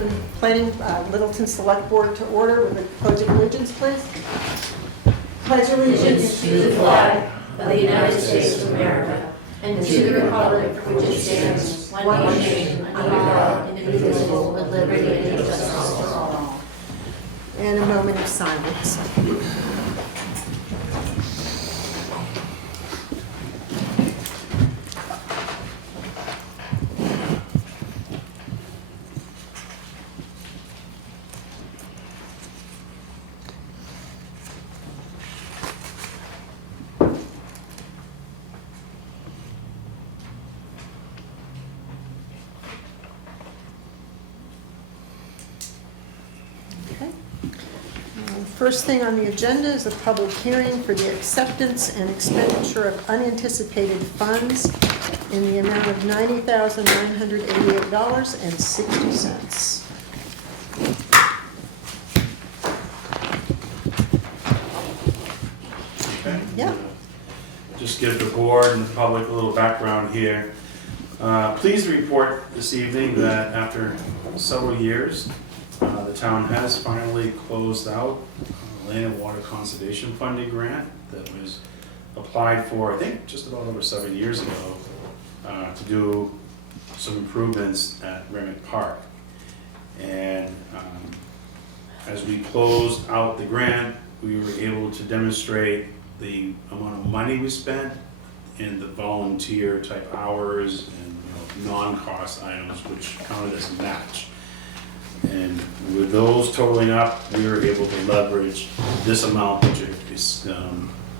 Littleton Selectboard to order with a pledge of allegiance, please. Pledge Allegiance to the flag of the United States of America and to the republic for which it stands, one nation, under God, indivisible, with liberty and justice for all. And a moment of silence. First thing on the agenda is a public hearing for the acceptance and expenditure of unanticipated funds in the amount of $90,988.60. Okay. Yeah. Just give the board and the public a little background here. Pleased to report this evening that after several years, the town has finally closed out a Land and Water Conservation Funding grant that was applied for, I think, just about over 7 years ago to do some improvements at Granite Park. And as we closed out the grant, we were able to demonstrate the amount of money we spent in the volunteer type hours and non-cost items, which counted as a match. And with those totaling up, we were able to leverage this amount that you're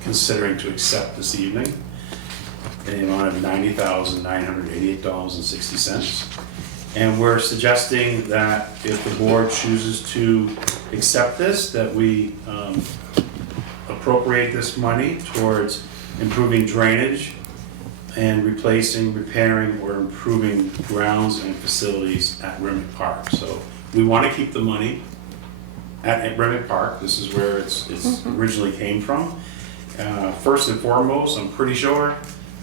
considering to accept this evening, in the amount of $90,988.60. And we're suggesting that if the board chooses to accept this, that we appropriate this money towards improving drainage and replacing, repairing, or improving grounds and facilities at Granite Park. So we want to keep the money at Granite Park. This is where it's originally came from. First and foremost, I'm pretty sure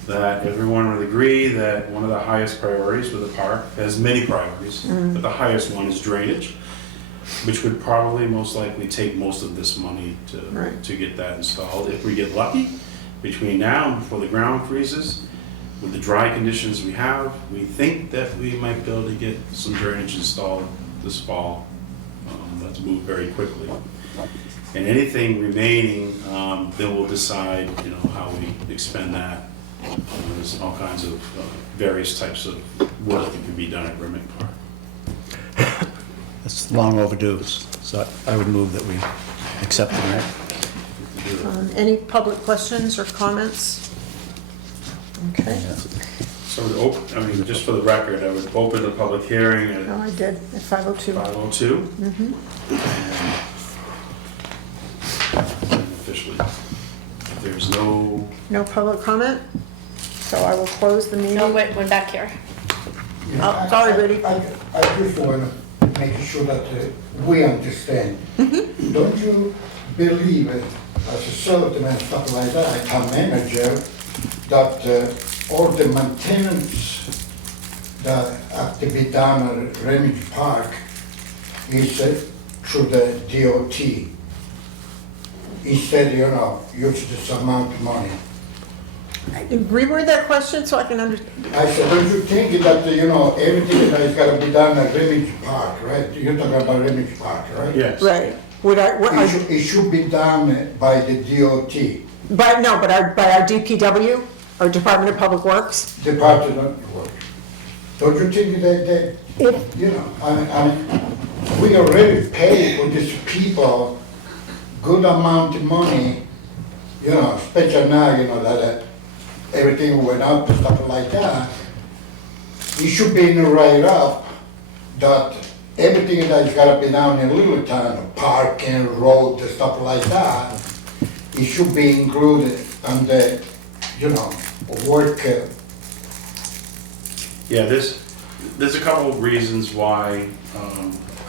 that everyone would agree that one of the highest priorities for the park has many priorities, but the highest one is drainage, which would probably most likely take most of this money to get that installed. If we get lucky, between now and before the ground freezes, with the dry conditions we have, we think that we might be able to get some drainage installed this fall. That's moved very quickly. And anything remaining, then we'll decide, how we expend that. There's all kinds of various types of work that can be done at Granite Park. It's long overdue, so I would move that we accept the grant. Any public questions or comments? Okay. So just for the record, I would open the public hearing at Oh, I did, at 5:02. 5:02. Mm-hmm. And officially, if there's no, No public comment? So I will close the meeting. No, wait, we're back here. Oh, sorry, Rudy. I just want to make sure that we understand. Don't you believe, as a selectman and stuff like that, a town manager, that all the maintenance that have to be done at Remedy Park is through the DOT? Instead, use this amount of money. Reword that question so I can understand. I said, don't you think that, everything that is gotta be done at Remedy Park, right? You're talking about Remedy Park, right? yes. Right. It should be done by the DOT, By our DPW, or Department of Public Works? Department of Works. Don't you think that we already pay for these people good amount of money, especially now, that everything went up and stuff like that. It should be in the write-up that everything that's gotta be down in Littleton, parking, road, and stuff like that, it should be included on the, work. Yeah, there's a couple of reasons why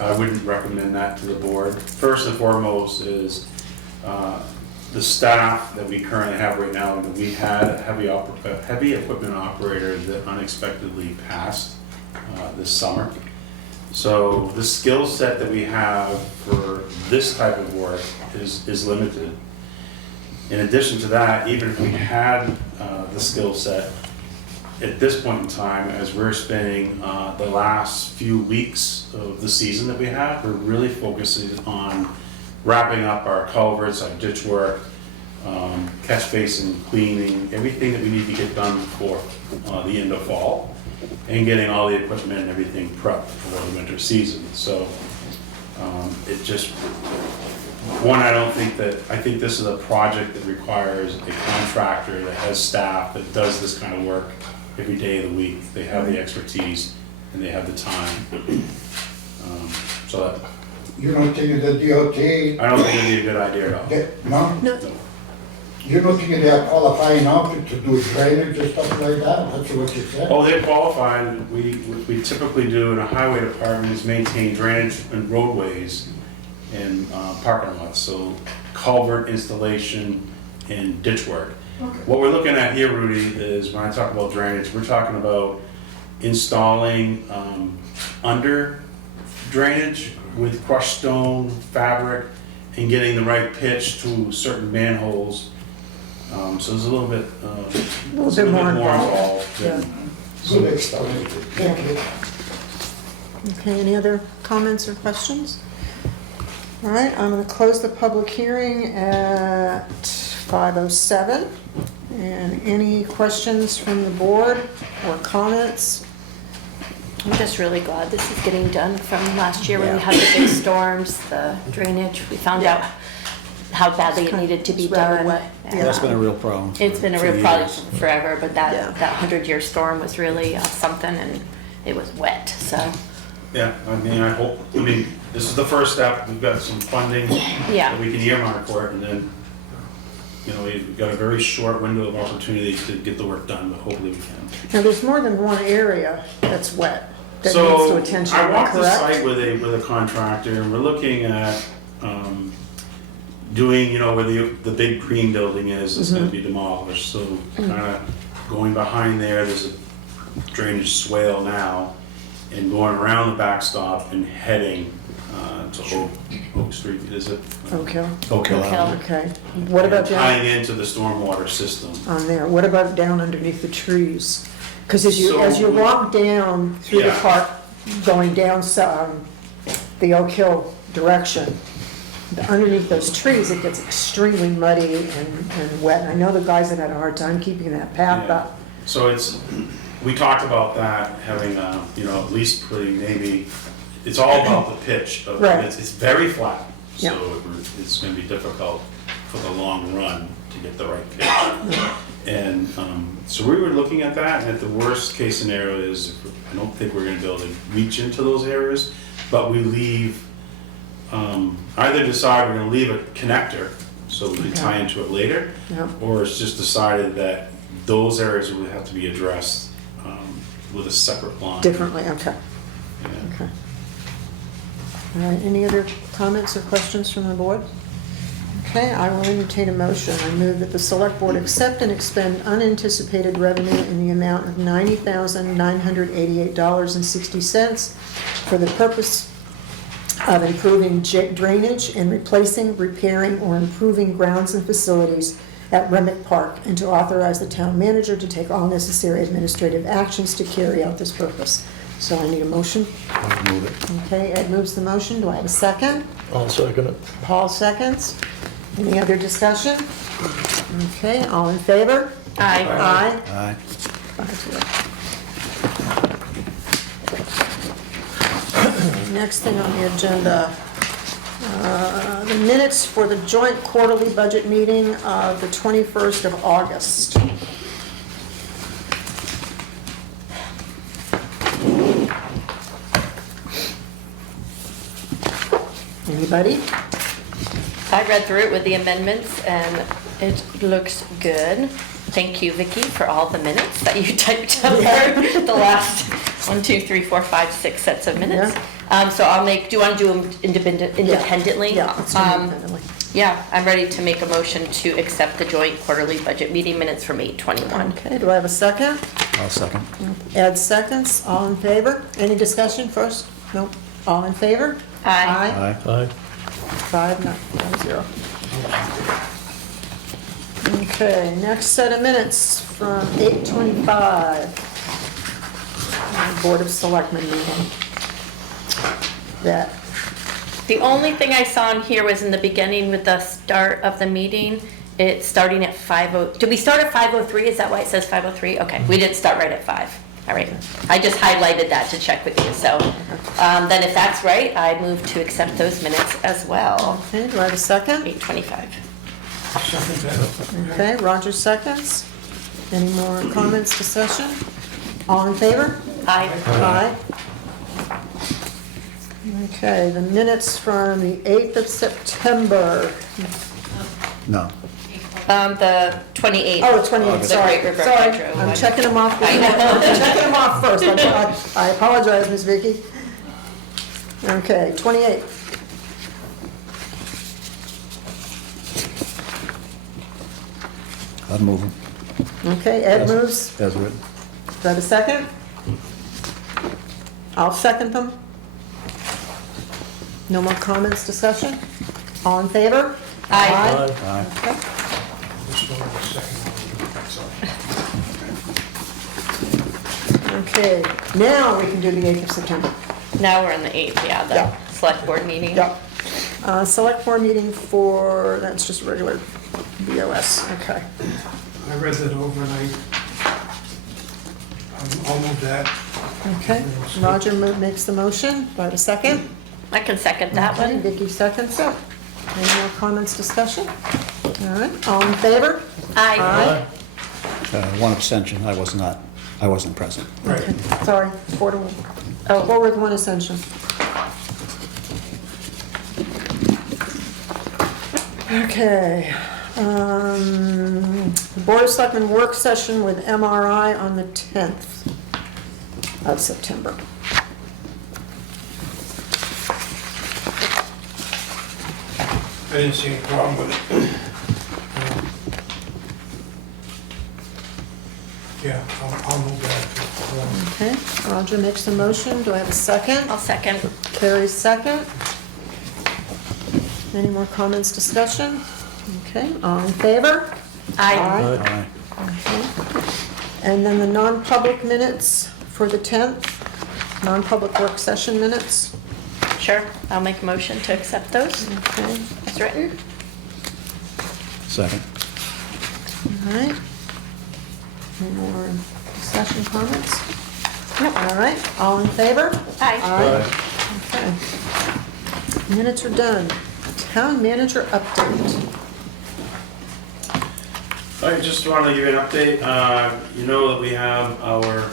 I wouldn't recommend that to the board. First and foremost is the staff that we currently have right now. We had a heavy equipment operator that unexpectedly passed this summer. So the skill set that we have for this type of work is limited. In addition to that, even if we had the skill set, at this point in time, as we're spending the last few weeks of the season that we have, we're really focusing on wrapping up our culverts, our ditch work, catch basin cleaning, everything that we need to get done before the end of fall, and getting all the equipment and everything prepped for the winter season. So it just, one, I think this is a project that requires a contractor that has staff that does this kind of work every day of the week. They have the expertise and they have the time. So that, You don't think the DOT, I don't think it'd be a good idea at all. no? No, You don't think they are qualified enough to do drainage and stuff like that? That's what you said? Oh, they're qualified. We typically do in a highway department is maintain drainage and roadways and parking lots, so culvert installation and ditch work. What we're looking at here, Rudy, is when I talk about drainage, we're talking about installing under drainage with crushed stone, fabric, and getting the right pitch to certain manholes. So there's a little bit more involved. than some Good of the stuff. explanation. Thank you. okay, any other comments or questions? All right, I'm gonna close the public hearing at 5:07. And any questions from the board or comments? I'm just really glad this is getting done from last year when we had the big storms, the drainage. We found out how badly it needed to be It's rather done. wet. And, That's been a real problem. It's been a for real years. project forever, but Yeah. that 100-year storm was really something, and it was wet, so, Yeah, I mean, this is the first step. We've got some funding yeah. that we can earmark for it, and then, we've got a very short window of opportunity to get the work done, but hopefully we can. Now, there's more than one area that's wet that needs So, to attention, I walked the correct? site with a contractor, and we're looking at, doing, where the big green building is gonna be demolished, so kinda going behind there's a drainage swale now, and going around the backstop and heading, to Oak Street, is it? Okay, Okay. okay. What about And down tying into the stormwater system. on there? What about down underneath the trees? Because as you So- walk down through the Yeah. park, going down the Oak Hill direction, underneath those trees, it gets extremely muddy and wet. And I know the guys have had a hard time keeping that path Yeah. up. So we talked about that, having, at least putting maybe, it's all about the pitch. Right. It's very flat, Yeah. so it's gonna be difficult for the long run to get the right pitch. And, so we were looking at that, and at the worst case scenario is, I don't think we're gonna be able to reach into those areas, but we leave, either decide we're gonna leave a connector, so we can tie into it later, Yeah. or it's just decided that those areas would have to be addressed with a separate line. Differently, okay, Yeah. okay. All right, any other comments or questions from the board? Okay, I will entertain a motion. I move that the select board accept and expend unanticipated revenue in the amount of $90,988.60 for the purpose of improving drainage and replacing, repairing, or improving grounds and facilities at Remick Park, and to authorize the town manager to take all necessary administrative actions to carry out this purpose. So I need a motion. I'll move it. Okay, Ed moves the motion. Do I have a second? I'll second it. Paul seconds. Any other discussion? Okay, all in favor? Aye. Aye. Aye. 5-0. Next thing on the agenda, the minutes for the joint quarterly budget meeting of the 21st of August. Anybody? I read through it with the amendments, and it looks good. Thank you, Vicki, for all the minutes that you typed up for the last 1, 2, 3, 4, 5, 6 sets of minutes. So I'll make, do you want to do them independently? Yeah, let's do it independently. Yeah, I'm ready to make a motion to accept the joint quarterly budget meeting minutes from 8/21. Okay, do I have a second? I'll second. Ed seconds, all in favor? Any discussion first? Nope. All in favor? Aye. Aye. 5-0. Okay, next set of minutes from 8:25. Board of Selectmen meeting. That, The only thing I saw in here was in the beginning with the start of the meeting, it's starting at 5:00. Did we start at 5:03? Is that why it says 5:03? Okay, we didn't start right at 5. All right. I just highlighted that to check with you. So then if that's right, I move to accept those minutes as well. okay, do I have a second? 8:25. Okay, Roger seconds. Any more comments, discussion? All in favor? Aye. Aye. Okay, the minutes from the 8th of September. No. The 28th. Oh, 28th, The sorry. Great River Sorry, Metro I'm one. checking them off. I know. I'm checking them off first. I apologize, Ms. Vicky. Okay, 28th. I'd move them. Okay, Ed moves. As written. Do I have a second? I'll second them. No more comments, discussion? All in favor? Aye. Aye. Okay. Okay, now we can do the 8th of September. Now we're on the 8th, yeah, the Yeah. select board meeting. Yep. Select board meeting for, that's just regular BOS, okay. I read that overnight. I'll move that. Okay, Roger makes the motion, do I have a second? I can second that Okay, one. Vicky seconds it. Any more comments, discussion? All right, all in favor? Aye. One abstention, I wasn't present. Right. Sorry, 4-1. Oh. 4 with 1 abstention. Okay. Board of Selectmen work session with MRI on the 10th of September. I didn't see any problem with it. Yeah, I'll move that. Okay, Roger makes the motion. Do I have a second? I'll second. Carrie's second. Any more comments, discussion? Okay, all in favor? Aye. Aye. Okay. And then the non-public minutes for the 10th, non-public work session minutes. Sure, I'll make a motion to accept those Okay, as written. Second. all right. Any more discussion, comments? Nope. All right, all in favor? Aye. Okay. Minutes are done. Town manager update. I just wanted to give you an update. You know that we have our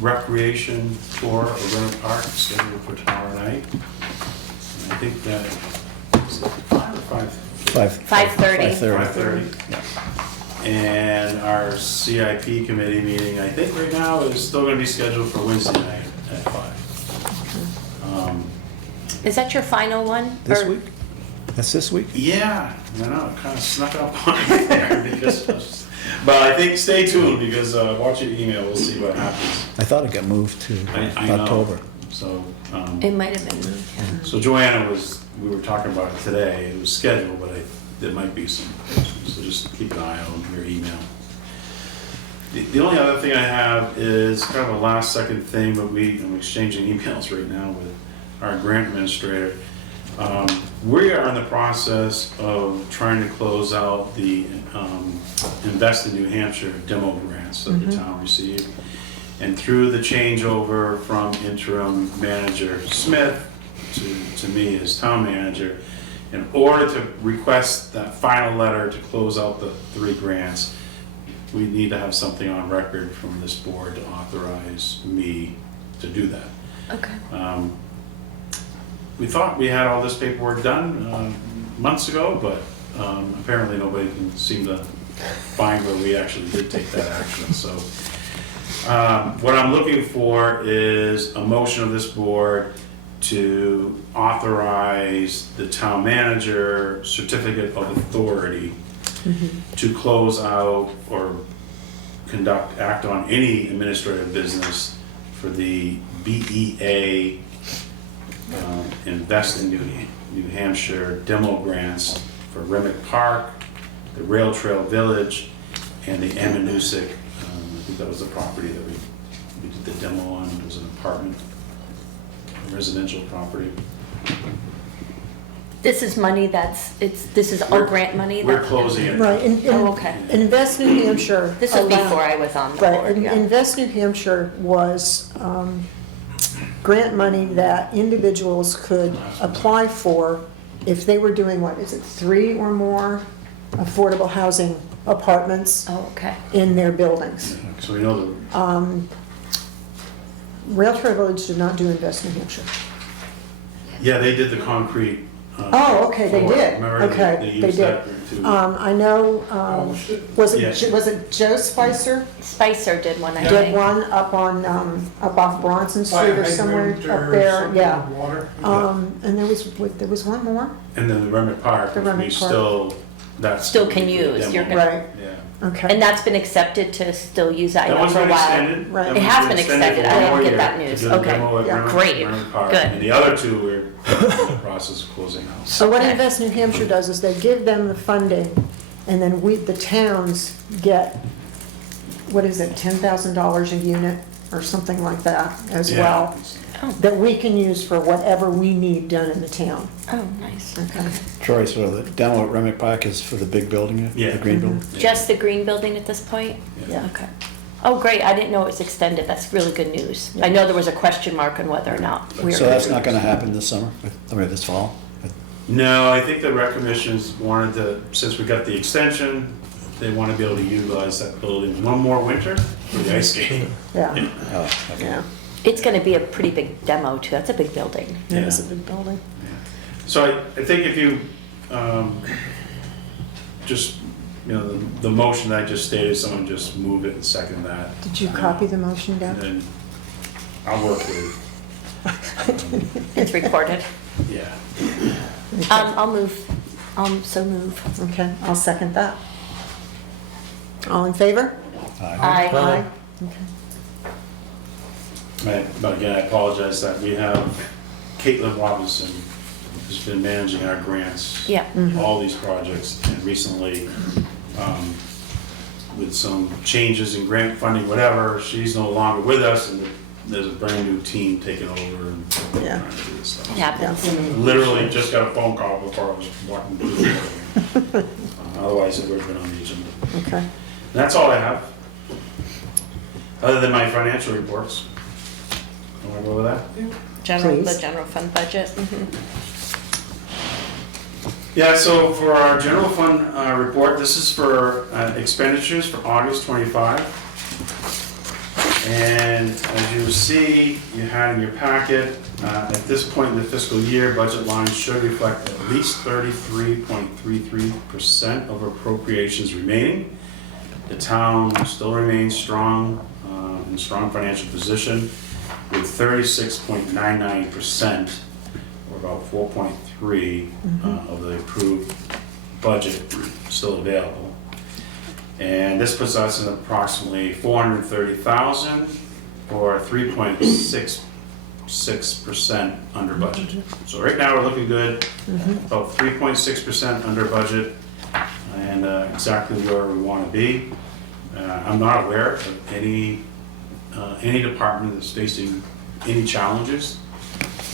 recreation tour of Granite Park scheduled for tomorrow night. And I think that, is it 5 or 5? 5:30. 5:30. And our CIP committee meeting, I think right now is still gonna be scheduled for Wednesday night at 5. Is that your final one? This Or- week? That's this week? Yeah, I know, it kind of snuck up on me there because, but I think stay tuned because watch your email, we'll see what happens. I thought it got moved to I know. October. So, It might have been moved, yeah. so Joanna we were talking about it today, it was scheduled, but there might be some, so just keep an eye on your email. The only other thing I have is kind of a last second thing, but I'm exchanging emails right now with our grant administrator. We are in the process of trying to close out the Invest in New Hampshire demo grants that the town received. And through the changeover from interim manager Smith to me as town manager, in order to request that final letter to close out the 3 grants, we need to have something on record from this board to authorize me to do that. Okay. We thought we had all this paperwork done months ago, but apparently nobody can seem to find where we actually did take that action. So what I'm looking for is a motion of this board to authorize the town manager certificate of authority to close out or act on any administrative business for the BEA Invest in New Hampshire demo grants for Remick Park, the Rail Trail Village, and the Amanusick. I think that was the property that we did the demo on. It was an apartment, residential property. This is money this is all grant money? We're closing it. Right, Oh, okay. Invest New Hampshire. This was allowed- before I was on the Right, board, yeah. Invest New Hampshire was grant money that individuals could apply for if they were doing, what is it, 3 or more affordable housing apartments Oh, okay. in their buildings. So we know Rail Trail Village did not do Invest New Hampshire. yeah, they did the concrete. Oh, okay, they floor. did. Remember Okay, they they used did. that to. I know, was Yeah. it Joe Spicer? Spicer did one, I Did think. one up on, up off Bronson Street or somewhere up there, yeah. And there was one more? And then the Remick Park, The which we Remick Park. still, that's. Still can use, you're demo. gonna- Right, Yeah. okay. And that's been accepted to still use that, I That know one's for a been while. extended. Right. That It one's has been been extended extended. for I one didn't more get year that news. to do the Okay. demo at Yeah. Remick- Great. Remick Park. Good. And the other two, we're in the process of closing out. So what Okay. Invest New Hampshire does is they give them the funding, and then the towns get, what is it, $10,000 a unit or something like that as Yeah. well, Oh, that we can use for whatever we need done in the town. oh, nice. Okay. Troy, so the demo at Remick Park is for the big building, Yeah. the green building? Just the green building at this point? Yeah. Okay. Oh, great, I didn't know it was extended, that's really good news. I know there was a question mark on whether or not we were. So that's not gonna happen this summer, I mean, this fall? No, I think the rec commissions wanted to, since we got the extension, they want to be able to utilize that building one more winter for the ice skating. Yeah, Oh, okay. yeah, It's gonna be a pretty big demo too, that's a big building. it is a Yeah. big building. So I think if you, just, the motion that I just stated, someone just move it and second that. Did you copy the motion And down? then I'll work with, It's recorded. yeah. I'll move, so move. Okay, I'll second that. All in favor? Aye. Aye. But again, I apologize that we have Caitlin Robinson, who's been managing our grants. Yeah. All these projects, and recently, with some changes in grant funding, whatever, she's no longer with us, and there's a brand new team taking over and Yeah. trying to do this stuff. It happens. Literally just got a phone call before I was walking through the building. Otherwise, it would have been on the agenda. Okay. And that's all I have, other than my financial reports. Want to go over that? Please. The general fund budget. Yeah, so for our general fund report, this is for expenditures for August 25. And as you see, you had in your packet, at this point in the fiscal year, budget lines should reflect at least 33.33% of appropriations remaining. The town still remains strong, in strong financial position with 36.99%, or about 4.3 of the approved budget still available. And this puts us in approximately 430,000 or 3.66% under budget. So right now we're looking good, about 3.6% under budget, and exactly where we want to be. I'm not aware of any department that's facing any challenges.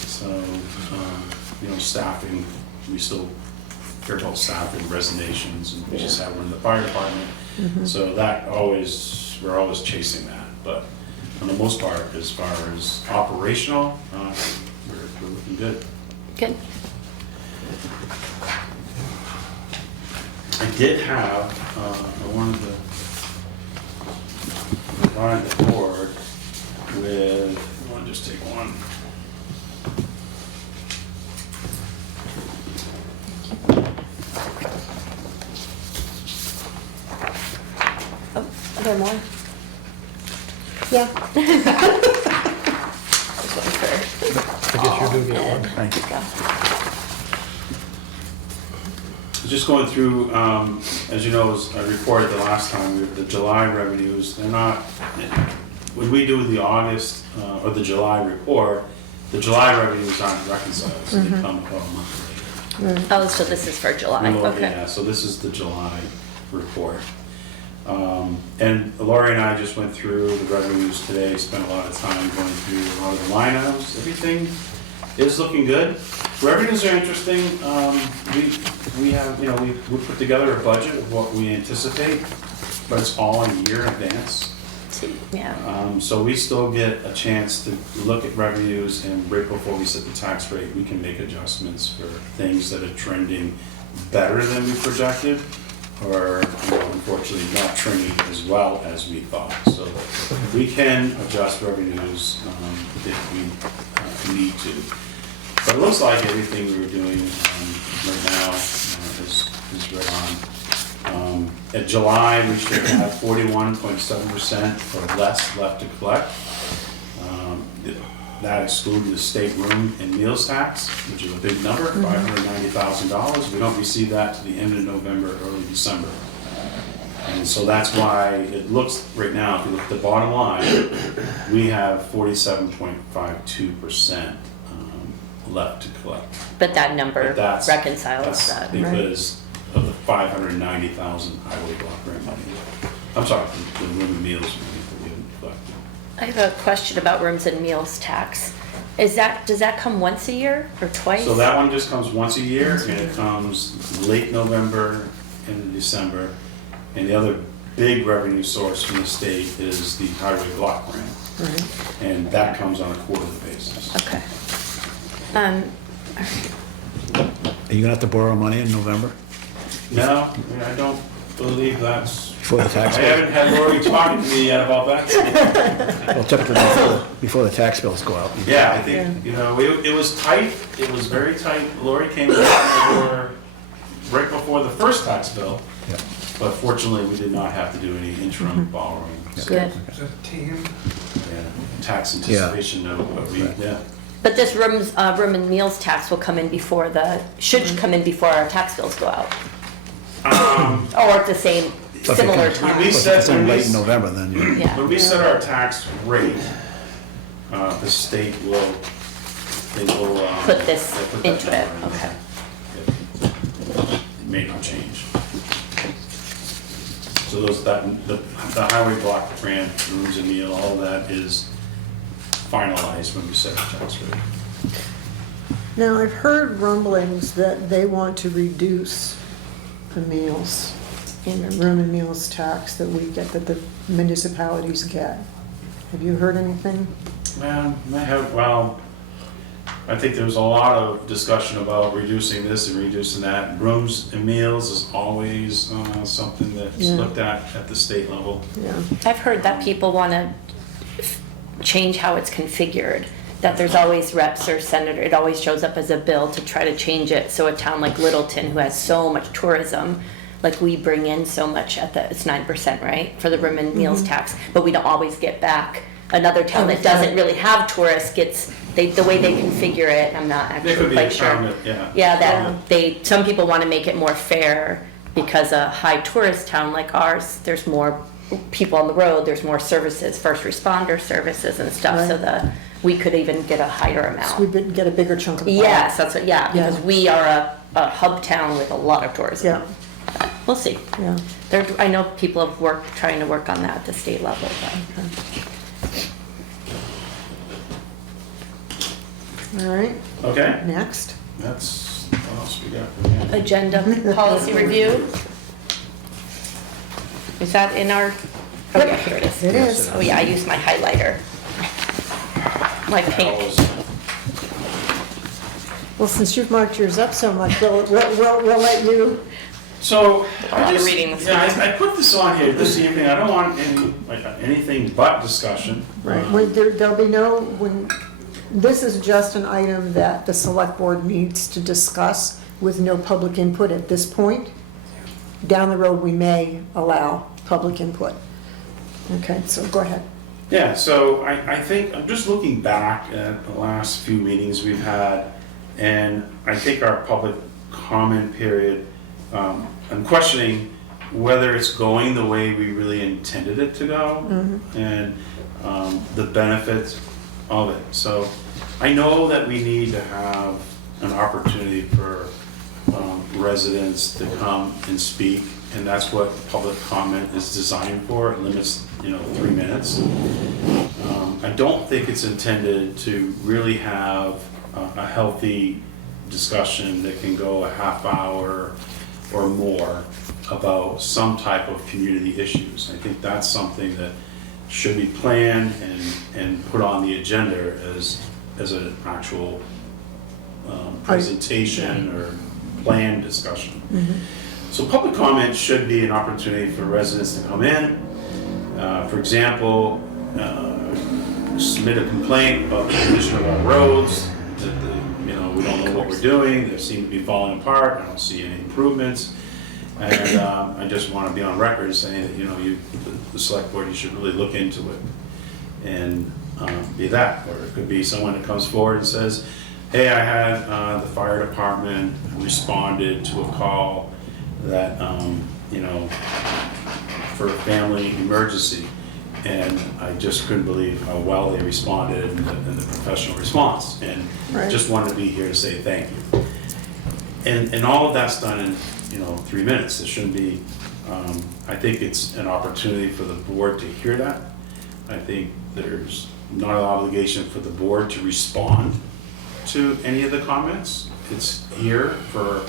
So, staffing, we still hear about staffing resignations, and we just had one in the fire department. So we're always chasing that. But for the most part, as far as operational, we're looking good. Good. I did have, I wanted to provide the board with, I want to just take one. Oh, are there more? Yeah. This one's for I guess you're doing it. Ed. Thank you. Go. Just going through, as you know, as I reported the last time, the July revenues, they're not, when we do the August, or the July report, the July revenues aren't reconciled, so they come about a month later. Right. Oh, so this is for July, Well, okay. Yeah, so this is the July report. And Lori and I just went through the revenues today, spent a lot of time going through a lot of the line items. Everything is looking good. Revenues are interesting. We have, we put together a budget of what we anticipate, but it's all in a year in advance. Yeah, So we still get a chance to look at revenues, and right before we set the tax rate, we can make adjustments for things that are trending better than we projected, or unfortunately not trending as well as we thought. So we can adjust revenues if we need to. But it looks like everything we were doing right now is right on. At July, we should have 41.7% or less left to collect. That excluding the state room and meals tax, which is a big number, $590,000. We don't receive that to the end of November, early December. And so that's why it looks, right now, if you look at the bottom line, we have 47.52% left to collect. but that number But that's- reconciles That's that. because of the 590,000 highway block grant money. I'm sorry, the room and meals money that we didn't collect. I have a question about rooms and meals tax. Does that come once a year or twice? So that one just comes once a year, and it comes late November into December. And the other big revenue source from the state is the highway block grant. Right. And that comes on a quarterly basis. Okay. Are you gonna have to borrow money in November No, I don't believe that's, before the I tax bill? haven't had Lori talking to me yet about that. Well, typically before the tax bills go out. Yeah, I think, it was tight, it was very tight. Lori came right before the first tax bill, Yeah. but fortunately, we did not have to do any interim borrowing. So, Good. Is that TM? yeah, tax anticipation note, but we, Right. yeah. But this room and meals tax will come in before should come in before our tax bills go out. Or at the same, But if it similar comes- time. We But if said it's in late in November, then you, Yeah, When we set our tax rate, the state will, they will. put this they'll put that into it, number in. okay. It may not change. So the highway block grant, rooms and meal, all of that is finalized when we set our tax rate. Now, I've heard rumblings that they want to reduce the meals, in the room and meals tax that we get, that the municipalities get. Have you heard anything? I think there was a lot of discussion about reducing this and reducing that. Rooms and meals is always something that's Yeah. looked at the state level. Yeah. I've heard that people want to change how it's configured, that there's always reps or senator, it always shows up as a bill to try to change it. So a town like Littleton, who has so much tourism, like we bring in so much it's 9%, right, for the room and meals tax, but we don't always get back. Another town that doesn't really have tourists gets, the way they configure it, I'm not There could actually be quite a sure. town that, yeah. Yeah, some people want to make it more fair because a high tourist town like ours, there's more people on the road, there's more services, first responder services and stuff, so Right. we could even get a higher So we amount. get a bigger chunk of the pie. Yes, that's what, yeah, Yeah. because we are a hub town with a lot of tourism. Yeah, We'll see. yeah. I know people have trying to work on that at the state level, but. All right, Okay, next. that's, what else we got for here? Agenda policy review. Is that in our, oh yeah, here it is. It is. Oh yeah, I used my highlighter. My pink. Well, since you've marked yours up so much, we'll let you. So, A lot of reading this I put this on here this evening, I don't want anything but discussion. Right, there'll be this is just an item that the select board needs to discuss with no public input at this point. Down the road, we may allow public input. Okay, so go ahead. Yeah, so I think, I'm just looking back at the last few meetings we've had, and I think our public comment period, I'm questioning whether it's going the way we really intended it to go, and the benefits of it. So I know that we need to have an opportunity for residents to come and speak, and that's what public comment is designed for. It limits, 3 minutes. I don't think it's intended to really have a healthy discussion that can go a half hour or more about some type of community issues. I think that's something that should be planned and put on the agenda as an actual presentation or planned discussion. So public comment should be an opportunity for residents to come in. For example, submit a complaint about the condition of our roads, that we don't know what we're doing, they seem to be falling apart, I don't see any improvements. And I just want to be on record saying that, the select board, you should really look into it and be that. Or it could be someone that comes forward and says, hey, I had the fire department responded to a call that, for a family emergency. And I just couldn't believe how well they responded and the professional response. And Right. just wanted to be here to say thank you. And all of that's done in 3 minutes. It shouldn't be, I think it's an opportunity for the board to hear that. I think there's not an obligation for the board to respond to any of the comments. It's here for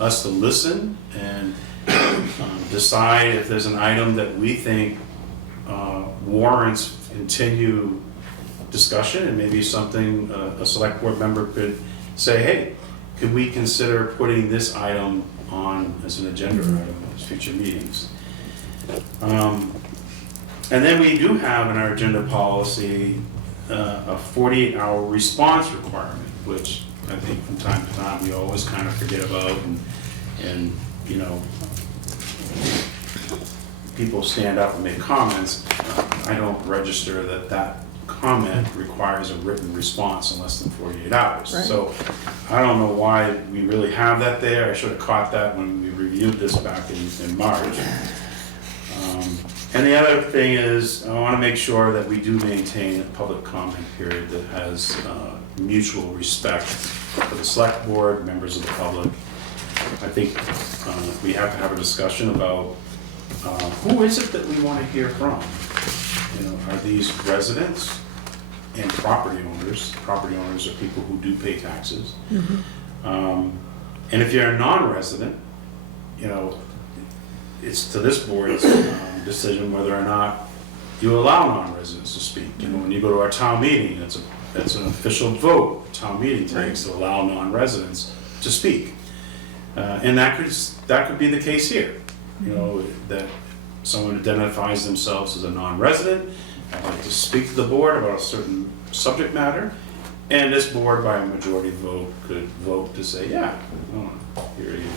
us to listen and decide if there's an item that we think warrants continued discussion, and maybe something a select board member could say, hey, could we consider putting this item on as an agenda item at future meetings? And then we do have in our agenda policy a 48-hour response requirement, which I think from time to time we always kind of forget about, and people stand up and make comments. I don't register that comment requires a written response in less than 48 hours. Right. So I don't know why we really have that there. I should have caught that when we reviewed this back in March. And the other thing is, I want to make sure that we do maintain a public comment period that has mutual respect for the select board, members of the public. I think we have to have a discussion about who is it that we want to hear from? Are these residents and property owners? Property owners are people who do pay taxes. And if you're a non-resident, it's to this board's decision whether or not you allow non-residents to speak. When you go to our town meeting, that's an official vote town meeting takes to allow non-residents to speak. And that could be the case here. That someone identifies themselves as a non-resident, I'd like to speak to the board about a certain subject matter, and this board by a majority vote could vote to say, yeah, I want to hear you,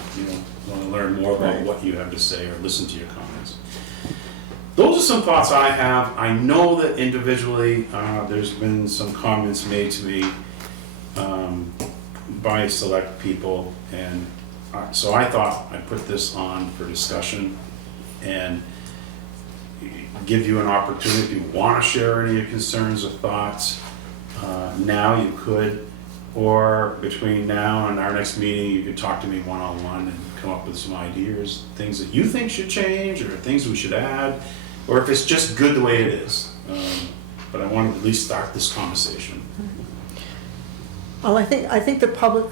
want to learn more about what you have to say or listen to your comments. Those are some thoughts I have. I know that individually there's been some comments made to me by select people, and so I thought I'd put this on for discussion and give you an opportunity. If you want to share any of your concerns or thoughts, now you could, or between now and our next meeting, you could talk to me one-on-one and come up with some ideas, things that you think should change or things we should add, or if it's just good the way it is. But I wanted to at least start this conversation. Well, I think the public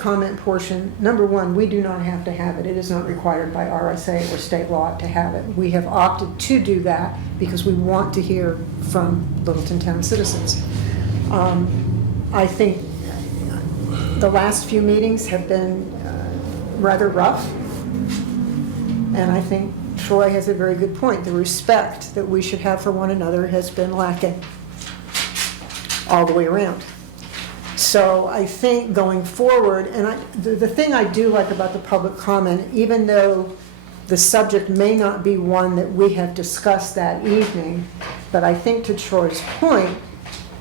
comment portion, number one, we do not have to have it. It is not required by RSA or state law to have it. We have opted to do that because we want to hear from Littleton town citizens. I think the last few meetings have been rather rough, and I think Troy has a very good point. The respect that we should have for one another has been lacking all the way around. So I think going forward, and the thing I do like about the public comment, even though the subject may not be one that we have discussed that evening, but I think to Troy's point,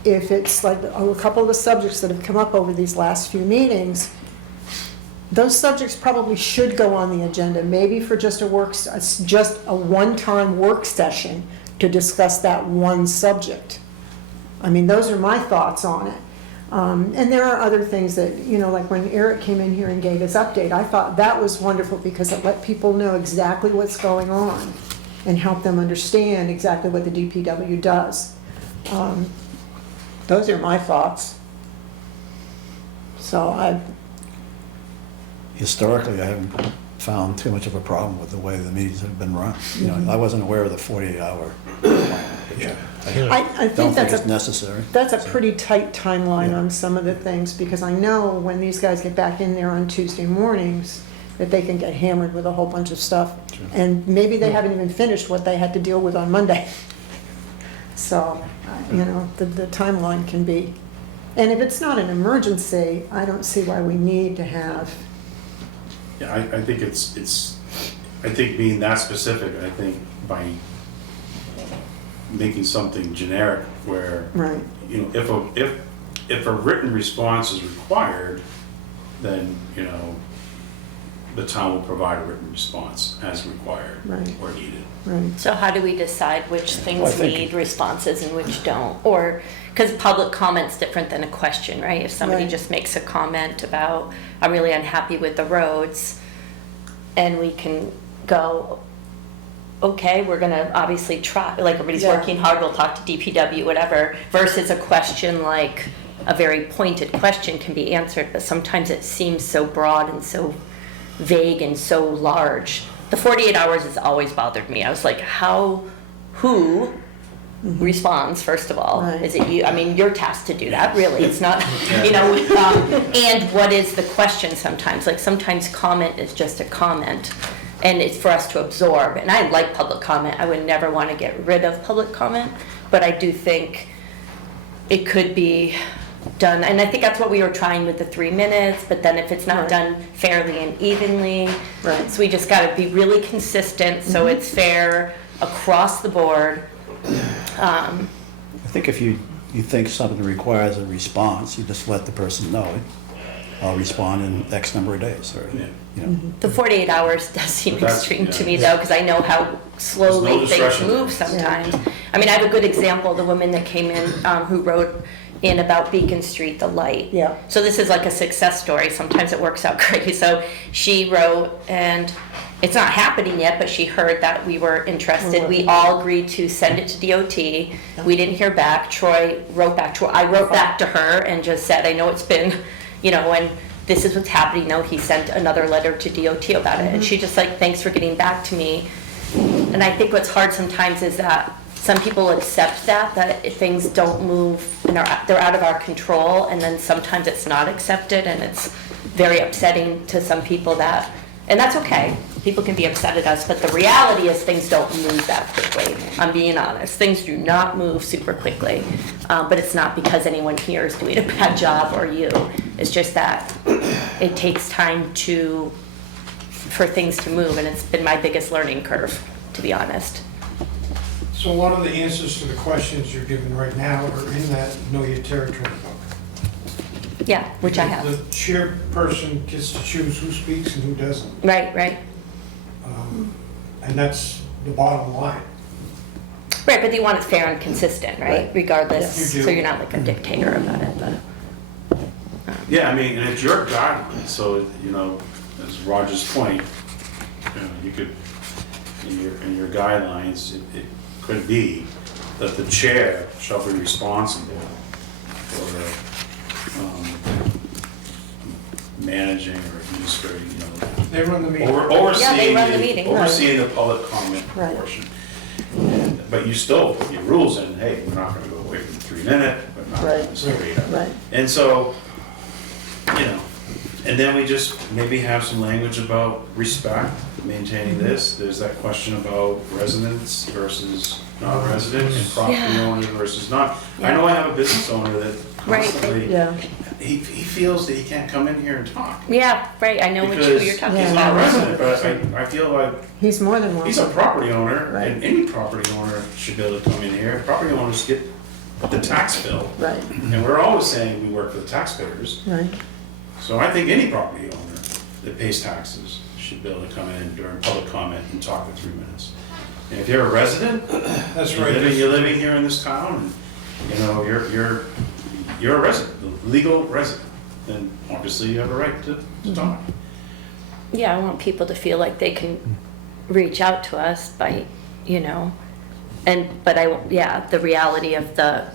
if it's like a couple of the subjects that have come up over these last few meetings, those subjects probably should go on the agenda, maybe for just just a one-time work session to discuss that one subject. I mean, those are my thoughts on it. And there are other things that, you know, like when Eric came in here and gave his update, I thought that was wonderful because it let people know exactly what's going on and help them understand exactly what the DPW does. Those are my thoughts. So Historically, I haven't found too much of a problem with the way the meetings have been run. You know, I wasn't aware of the 48-hour requirement, which I don't think think it's necessary. that's a pretty tight timeline Yeah. on some of the things, because I know when these guys get back in there on Tuesday mornings, that they can get hammered with a whole bunch of stuff. Sure. And maybe they haven't even finished what they had to deal with on Monday. So, you know, the timeline can be. And if it's not an emergency, I don't see why we need to have, Yeah, I think I think being that specific, I think by making something generic where, right, you know, if a written response is required, then, you know, the town will provide a written response as required Right. or needed. right. So how do we decide which Well, I things think- need responses and which don't? Or, because public comment's different than a question, right? If somebody Right. just makes a comment about, I'm really unhappy with the roads, and we can go, okay, we're gonna obviously try, like everybody's Yeah. working hard, we'll talk to DPW, whatever, versus a question like, a very pointed question can be answered, but sometimes it seems so broad and so vague and so large. The 48 hours has always bothered me. I was like, who responds, first of all? Right. Is it you? I mean, you're tasked to do that, really. It's not, you know, and what is the question sometimes? Like sometimes comment is just a comment and it's for us to absorb. And I like public comment. I would never want to get rid of public comment, but I do think it could be done, and I think that's what we were trying with the 3 minutes, but then if it's not Right. done fairly and evenly, Right. so we just gotta be really consistent, so it's fair across the board. I think if you think something requires a response, you just let the person know, I'll respond in X number of days, or, Yeah. you know. The 48 hours does seem But that's- extreme to yeah. me though, because I know how slowly no things discretion. move sometimes. I mean, I have a good example, the woman that came in, who wrote in about Beacon Street, the light. Yeah. So this is like a success story, sometimes it works out great. So she wrote, and it's not happening yet, but she heard that we were interested. We all agreed to send it to DOT. We didn't hear back. Troy wrote back to her. I wrote back to her and just said, I know it's been, you know, and this is what's happening now. He sent another letter to DOT about it. And she just like, thanks for getting back to me. And I think what's hard sometimes is that some people accept that if things don't move and they're out of our control, and then sometimes it's not accepted, and it's very upsetting to some people that, and that's okay. People can be upset at us, but the reality is things don't move that quickly. I'm being honest. Things do not move super quickly, but it's not because anyone here is doing a bad job or you. It's just that it takes time for things to move, and it's been my biggest learning curve, to be honest. So a lot of the answers to the questions you're giving right now are in that Know Your Territory book. Yeah, which I The have. chairperson gets to choose who speaks and who doesn't. Right, right. And that's the bottom line. Right, but you want it fair and consistent, right? Right. Regardless, Yes. You do. so you're not like a dictator about it, but. Yeah, I mean, and it's your guideline, so, you know, as Roger's point, you know, you could, in your guidelines, it could be that the chair shall be responsible for managing or administrating, you know, They run the meeting. overseeing run the meeting, right. overseeing the public comment Right. portion. But you still put your rules in, hey, we're not gonna go away from the 3 minute, we're not Right. gonna stay up. Right. And so, you know, and then we just maybe have some language about respect, maintaining this. There's that question about residents versus non-resident and property Yeah. owner versus not. I know I have a business owner that Right. constantly, Yeah, he feels that he can't come in here and talk. Yeah, right, I know which who Because you're talking he's Yeah. not a about. resident, but I feel like he's more than one. he's a property owner, Right. and any property owner should be able to come in here. Property owners get the tax bill, Right, and we're always saying we work for the taxpayers. right, So I think any property owner that pays taxes should be able to come in during public comment and talk for 3 minutes. And if you're a resident, That's right. you're living here in this town, and, you know, you're a resident, a legal resident, then obviously you have a right to talk. Yeah, I want people to feel like they can reach out to us by, you know, the reality of the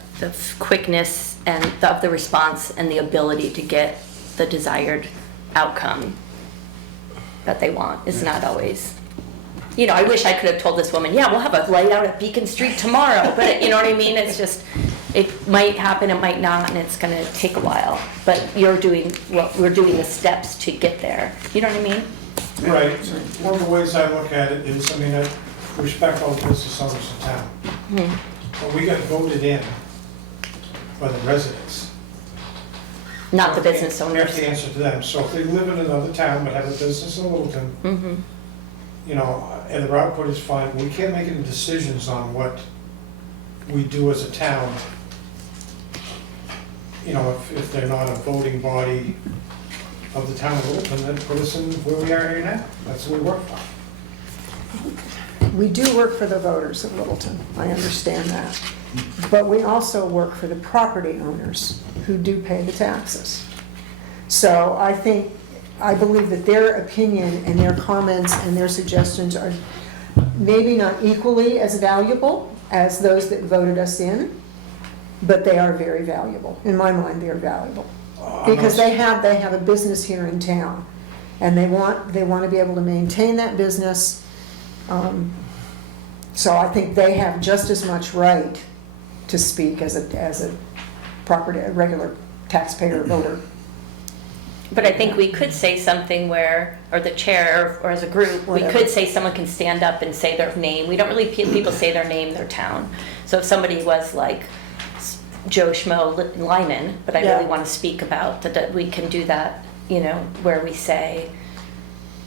quickness and of the response and the ability to get the desired outcome that they want is not always, you know, I wish I could have told this woman, yeah, we'll have a light out at Beacon Street tomorrow, but you know what I mean? It's just, it might happen, it might not, and it's gonna take a while. But we're doing the steps to get there. You know what I mean? Right, one of the ways I look at it is, I mean, I respect all the business owners in town. But we got voted in by the residents. Not the business We have owners. to answer to them. So if they live in another town but have a business in Littleton, you know, and their output is fine, we can't make any decisions on what we do as a town. You know, if they're not a voting body of the town of Littleton, then put us in where we are here now. That's what we work for. We do work for the voters of Littleton, I understand that. But we also work for the property owners who do pay the taxes. So I believe that their opinion and their comments and their suggestions are maybe not equally as valuable as those that voted us in, but they are very valuable. In my mind, they are valuable. Because they have a business here in town, and they want to be able to maintain that business. So I think they have just as much right to speak as a regular taxpayer voter. But I think we could say something where, or the chair, or as a group, we Whatever. could say someone can stand up and say their name. We don't really, people say their name, their town. So if somebody was like Joe Schmo Lyman, but I really Yeah. want to speak about that, we can do that, you know, where we say.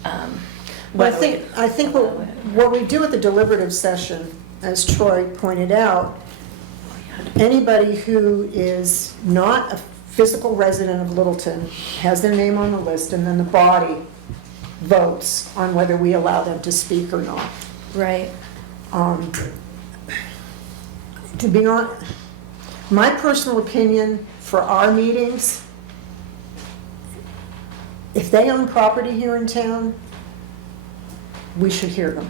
But I think what we do at the deliberative session, as Troy pointed out, anybody who is not a physical resident of Littleton has their name on the list, and then the body votes on whether we allow them to speak or not. Right. To be honest, my personal opinion for our meetings, if they own property here in town, we should hear them.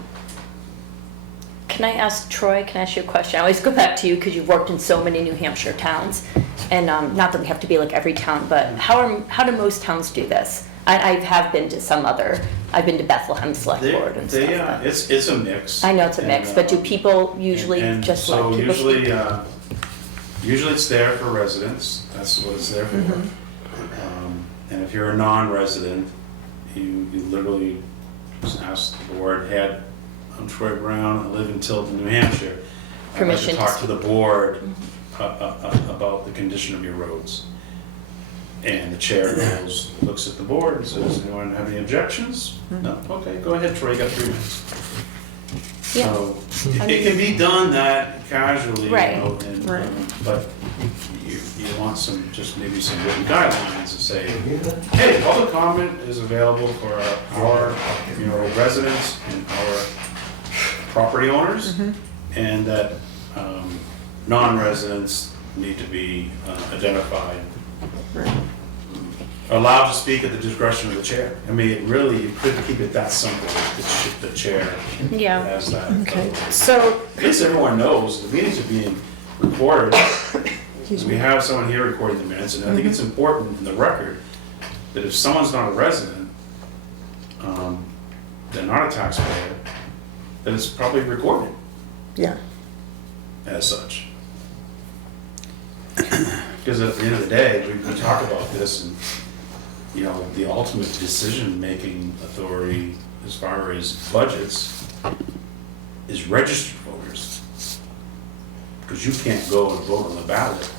Can I ask Troy, can I ask you a question? I always go back to you because you've worked in so many New Hampshire towns. And not that we have to be like every town, but how do most towns do this? I have been to some other, I've been to Bethlehem Selectboard and stuff. but- It's a mix. I know it's a mix, but do people usually And just let so people speak? usually it's there for residents, that's what it's there for. And if you're a non-resident, you literally just ask the board, hey, I'm Troy Brown, I live in Tilton, New Hampshire. I'd like Permission to to talk to the board about the condition of your roads. And the chair goes, looks at the board and says, anyone have any objections? No? Okay, go ahead, Troy, you got 3 minutes. Yeah. So it can be done that casually, you Right. know, and, Right. but you want maybe some written guidelines to say, hey, public comment is available for our residents and our property owners, and that non-residents need to be identified, Right. allowed to speak at the discretion of the chair. I mean, you could keep it that simple, the chair Yeah. has that. Okay, so, At least everyone knows the meetings are being recorded. excuse We me, have someone here recording the minutes, and I think it's important in the record that if someone's not a resident, they're not a taxpayer, that it's probably recorded yeah, as such. Because at the end of the day, we talk about this, and, you know, the ultimate decision-making authority as far as budgets is registered voters. Because you can't go and vote on the ballot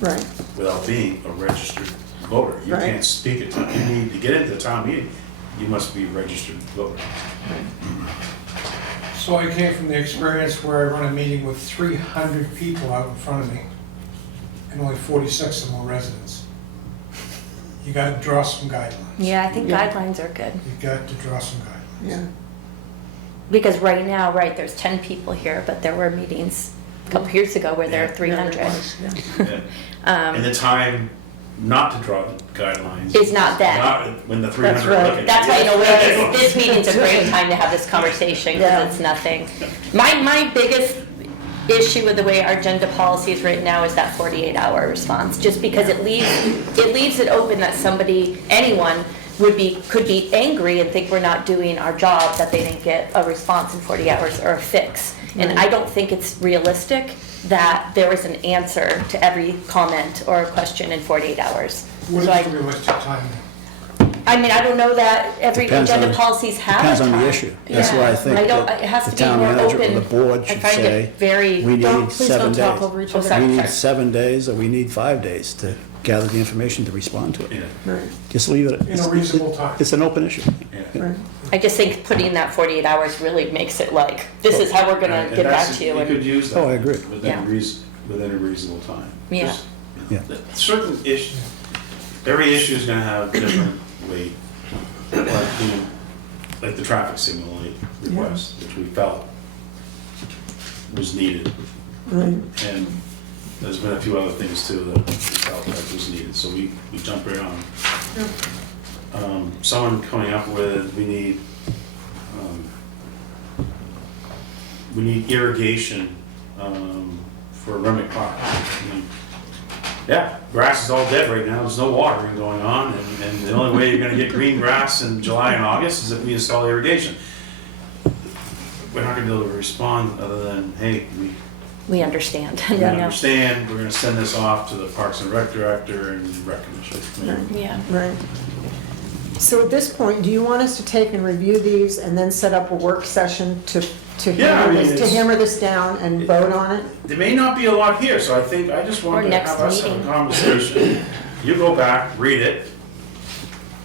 right, without being a registered voter. You Right. can't speak at town, you need to get into the town meeting, you must be a registered voter. So I came from the experience where I run a meeting with 300 people out in front of me, and only 46 of them were residents. You gotta draw some guidelines. Yeah, I think Yeah. guidelines are good. You got to draw some guidelines. Yeah, Because right now, right, there's 10 people here, but there were meetings a couple years ago where there were 300. And and the time not to draw the guidelines. Is not then. Not when the 300 That's are right. looking. That's why in a way, this meeting's a great time to have this conversation, Yeah. because it's nothing. My biggest issue with the way our agenda policy is written now is that 48-hour response, just because it leaves it open that somebody, anyone, could be angry and think we're not doing our job, that they didn't get a response in 40 hours or a fix. And I don't think it's realistic that there is an answer to every comment or question in 48 hours. What So is the realistic time? I mean, I don't know that every Depends agenda on- policies have a Depends on the time. issue. That's why I Yeah. think I don't- that it has the to be town more manager or open. the board I should find it say, very- we Don't- need please 7 don't talk days. over each Oh, other. sorry. We need 7 days, or we need 5 days to gather the information to respond to it. Yeah, right, Just leave it. In a reasonable time. It's an open issue. yeah. right. I just think putting that 48 hours really makes it like, this is how we're gonna And get that's- back to you. You and- could use that. Oh, I agree. Yeah. Within a reasonable time. Yeah. Just, Yeah. Certain issues, every issue is gonna have different weight. Like the traffic signal light request, which we felt was needed. Right. And there's been a few other things too that we felt like was needed, so we jumped right on. Someone coming up with, we need irrigation, for Remick Park. I mean, yeah, grass is all dead right now, there's no watering going on, and the only way you're gonna get green grass in July and August is if we install irrigation. We're not gonna be able to respond other than, hey, We understand. we Yeah. understand, we're gonna send this off to the Parks and Rec Director and Rec Commission. Yeah. Right. So at this point, do you want us to take and review these and then set up a work session to Yeah, I hammer mean, this, to it's- hammer this down and vote on it? There may not be a lot here, so I think, I just Or wanted to next have us have a meeting. conversation. You go back, read it,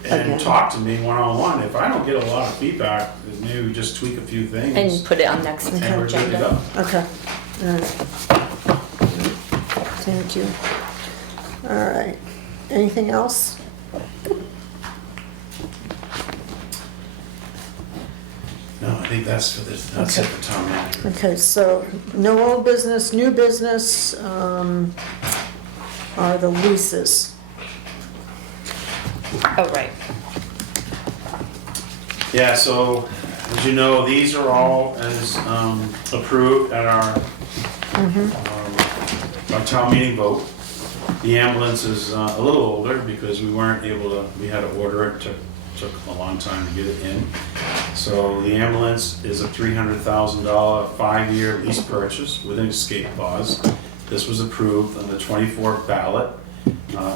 Again. and talk to me one-on-one. If I don't get a lot of feedback, then maybe we just tweak a few things. And put it on next And we're good to agenda. go. Okay, all right. Thank you. All right, anything else? No, I think that's for this, that's it for town manager. Okay, so no old business, new business, are the leases. Oh, right. Yeah, so, as you know, these are all as approved at our town meeting vote. The ambulance is a little older because we weren't able to, we had to order it, took a long time to get it in. So the ambulance is a $300,000 5-year lease purchase with an escape clause. This was approved on the 24th ballot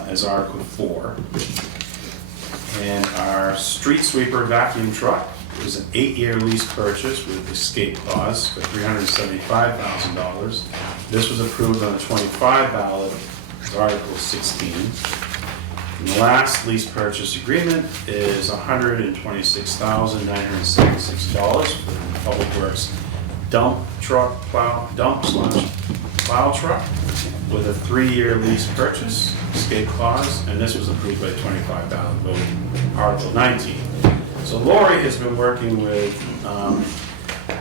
as Article 4. And our street sweeper vacuum truck was an 8-year lease purchase with escape clause for $375,000. This was approved on the 25 ballot as Article 16. And the last lease purchase agreement is $126,976 for the Public Works dump plow truck with a 3-year lease purchase, escape clause, and this was approved by 25 ballot vote, Article 19. So Lori has been working with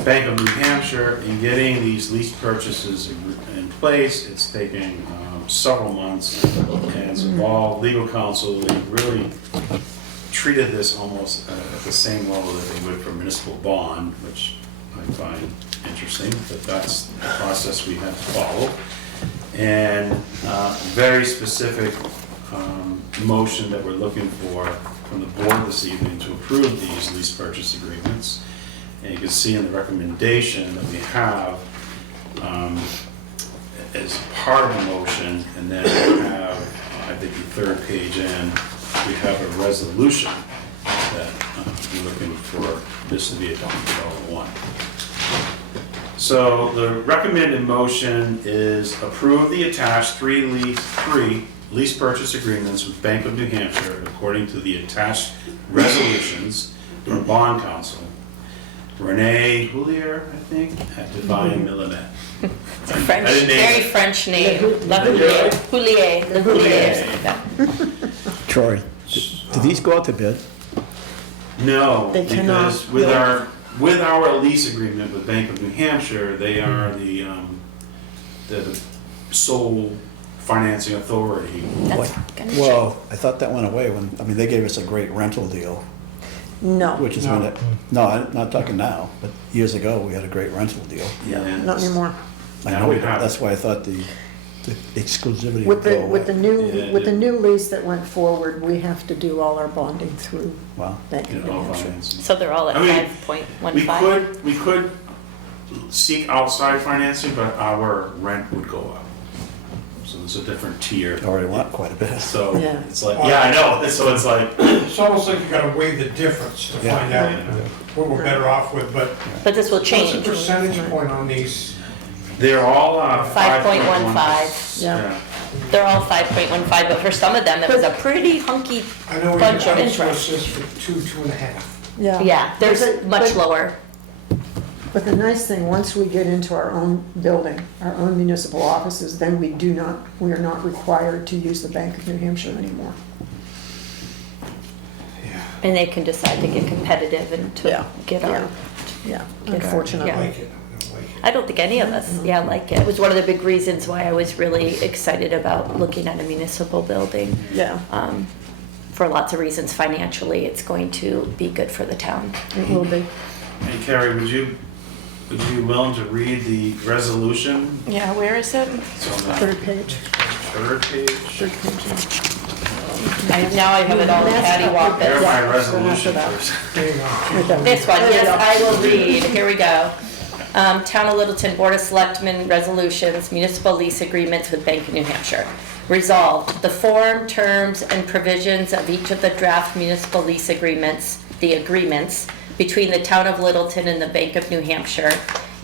Bank of New Hampshire in getting these lease purchases in place. It's taken several months, and it's involved legal counsel. They really treated this almost at the same level that they would for municipal bond, which I find interesting, but that's the process we have to follow. And very specific motion that we're looking for from the board this evening to approve these lease purchase agreements. And you can see in the recommendation that we have as part of the motion, and then we have, I think the third page in, we have a resolution that we're looking for this to be adopted all at once. So the recommended motion is approve the attached three lease purchase agreements with Bank of New Hampshire according to the attached resolutions from bond counsel. Renee Houllier, I think, at Divine Millinet. It's a French, very French name. La Did you Houlier. Houlier. Le Houlier. Houlier. Troy. Do these go out to bid? No, They cannot. because with our lease agreement with Bank of New Hampshire, they are the sole financing authority. That's What? gonna Well, I thought that went away when, I mean, they gave us a great rental deal, No, which is No. when it, no, I'm not talking now, but years ago, we had a great rental deal. Yeah. not anymore. I Now know, we have that's it. why I thought the exclusivity With would go the, with the away. new lease that went forward, we have to do all our bonding through Wow. Bank You of New know, Hampshire. financing. So they're all at I mean, 5.15? We could seek outside financing, but our rent would go up. So it's a different tier. I already want quite a bit. So Yeah. it's like, yeah, I know, so it's like, It's almost like you gotta weigh the difference to Yeah. find out what we're better off with, but But this will what's the change. percentage point on these? they're all 5.15. Yeah. They're all 5.15, but for some of them, it was a pretty hunky, I know we Bunch can of outsource interest. this for 2.5. Yeah. yeah, there's But- much but- lower. But the nice thing, once we get into our own building, our own municipal offices, then we are not required to use the Bank of New Hampshire anymore. Yeah, And they can decide to get competitive and to Yeah, get our, yeah. get our- I Unfortunately. yeah. like it, I like it. I don't think any of us, yeah, like it. It was one of the big reasons why I was really excited about looking at a municipal building. Yeah, For lots of reasons, financially, it's going to be good for the town. it will be. Hey Carrie, would you be willing to read the resolution? Yeah, where is it? It's on the Third page, third page. third page. Now I have it all cattywampus. There are my Yeah, resolutions. There you go. Right there. This one, There you yes, go. I will read. Here we go. Town of Littleton Board of Selectmen resolutions, municipal lease agreements with Bank of New Hampshire. Resolved, the form, terms, and provisions of each of the draft municipal lease agreements, the agreements, between the Town of Littleton and the Bank of New Hampshire,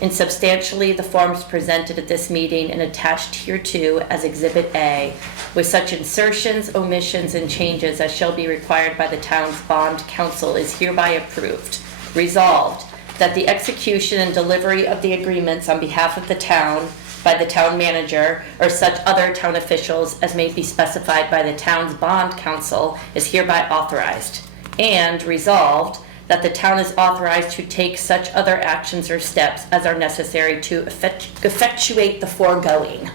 in substantially the forms presented at this meeting and attached hereto as Exhibit A, with such insertions, omissions, and changes as shall be required by the town's bond council, is hereby approved. Resolved, that the execution and delivery of the agreements on behalf of the town by the town manager or such other town officials as may be specified by the town's bond council is hereby authorized. And resolved, that the town is authorized to take such other actions or steps as are necessary to effectuate the foregoing.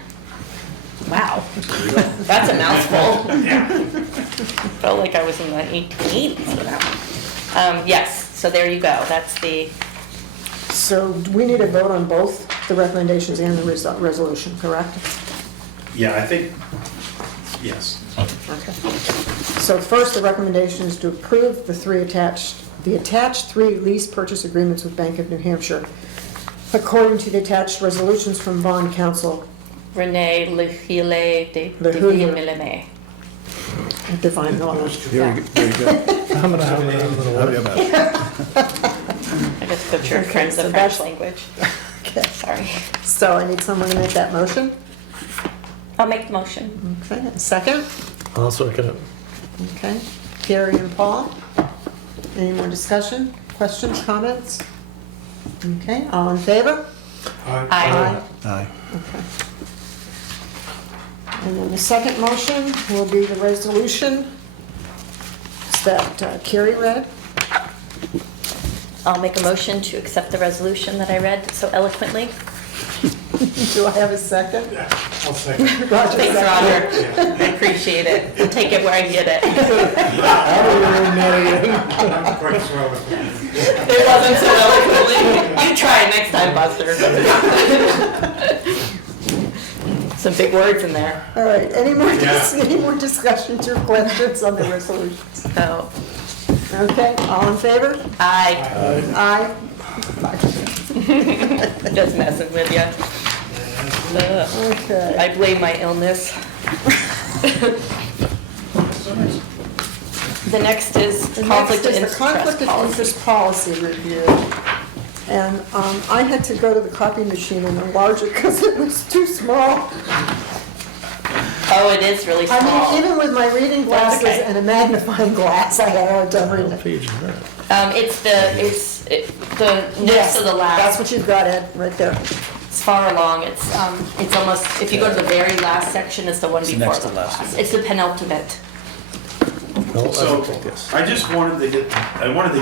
Wow, that's a mouthful. Felt like I was in the 1880s for that one. Yes, so there you go, that's the, So we need a vote on both the recommendations and the resolution, correct? Yeah, I think, yes. Okay. So first, the recommendation is to approve the attached three lease purchase agreements with Bank of New Hampshire according to the attached resolutions from bond council. Renee Lehile de Lehile. Milame. Divine knowledge. Very good, very good. I'm gonna have a little. How do you about- I just butchered Okay, French, so the that's- French language. Okay. Sorry. So I need someone to make that motion. I'll make the motion. Okay, a second? I'll second it. Okay. Gary and Paul? Any more discussion, questions, comments? Okay, all in favor? Aye. Aye. Okay. And then the second motion will be the resolution that Carrie read. I'll make a motion to accept the resolution that I read so eloquently. Do I have a second? I'll second. Roger, Thanks, second. Roger. I appreciate it. I'll take it where I get it. Not quite so eloquent. It wasn't so eloquently. You try next time, Buster. Some big words in there. All right, any more, Yeah. any more discussions or questions on the resolutions? So, Okay, all in favor? aye. Aye. Just messing with you. Okay. I blame my illness. The next is The conflict next of is the conflict interest of policy. interest policy review. And I had to go to the copy machine and enlarge it because it was too small. Oh, it is really I small. mean, even with my reading glasses okay. and a magnifying glass, I had a hard time reading What it. page is that? It's the next to the That's last. what you've got, Ed, right there. It's far along. It's almost, if you go to the very last section, it's the one It's the before next the to last. last. It's the penultimate. No, So, take this. I just wanted to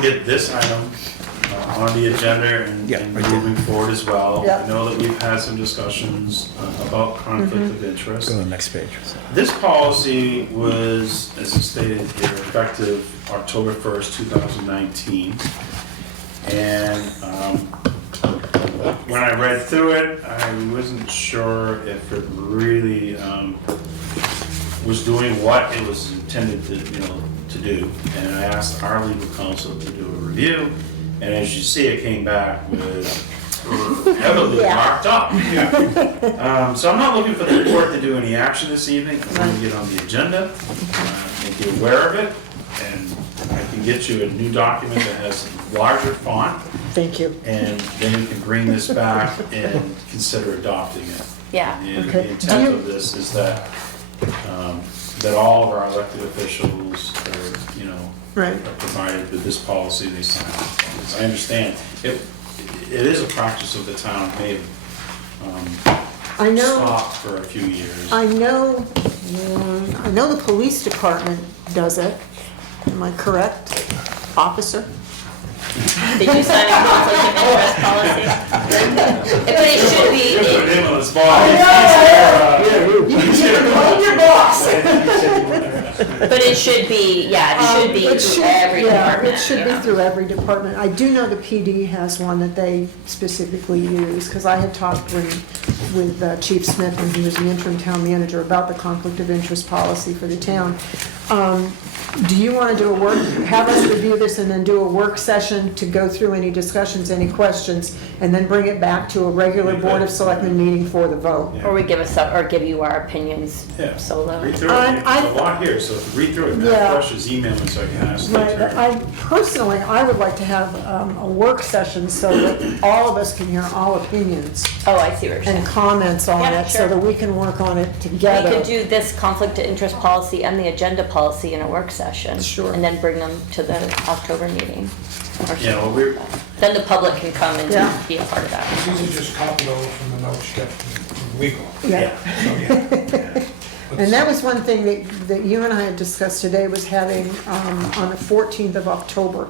get this item on the agenda and Yeah, and right there. moving forward as well. Yeah. I know that we've had some discussions about conflict of interest. Go to the next page. This policy was, as it's stated here, effective October 1st, 2019. And when I read through it, I wasn't sure if it really was doing what it was intended to do. And I asked our legal counsel to do a review, and as you see, it came back with heavily Yeah. marked up. So I'm not looking for the board to do any action this evening. I'm going to get on the agenda, make you aware of it, and I can get you a new document that has larger font, Thank you. and then you can bring this back and consider adopting it. Yeah. And Okay. the intent of this is that, that all of our elected officials are, Right. are provided with this policy, they sign off on this. I understand, it is a practice of the town, may have I know, stopped for a few years. I know the police department does it. Am I correct, officer? Did you sign a conflict of interest policy? But it should You be, put him on the spot. Blame your boss. but it should be, yeah, it should be It through should- every yeah, department. it should be yeah. through every department. I do know the PD has one that they specifically use, because I had talked with Chief Smith when he was the interim town manager about the conflict of interest policy for the town. Do you want to have us review this and then do a work session to go through any discussions, any questions, and then bring it back to a regular Board of Selectmen meeting for the vote? Yeah. Or we give us, or give you our opinions Yeah. solo. Read through it, there's a lot here, so if you read through it, if you Yeah. have questions, email me so I can ask them. Right, but I personally, I would like to have a work session so that all of us can hear all opinions Oh, I see what you're saying. and comments on Yeah, it, so sure. that we can work on it We together. could do this conflict of interest policy and the agenda policy in a work session. Sure. And then bring them to the October meeting. or Yeah, well, something like that. Then the public can come and Yeah. be a part of that. These are just copied over from the notes you got from legal. Yeah, So, yeah. and that was one thing that you and I had discussed today, was having, on the 14th of October,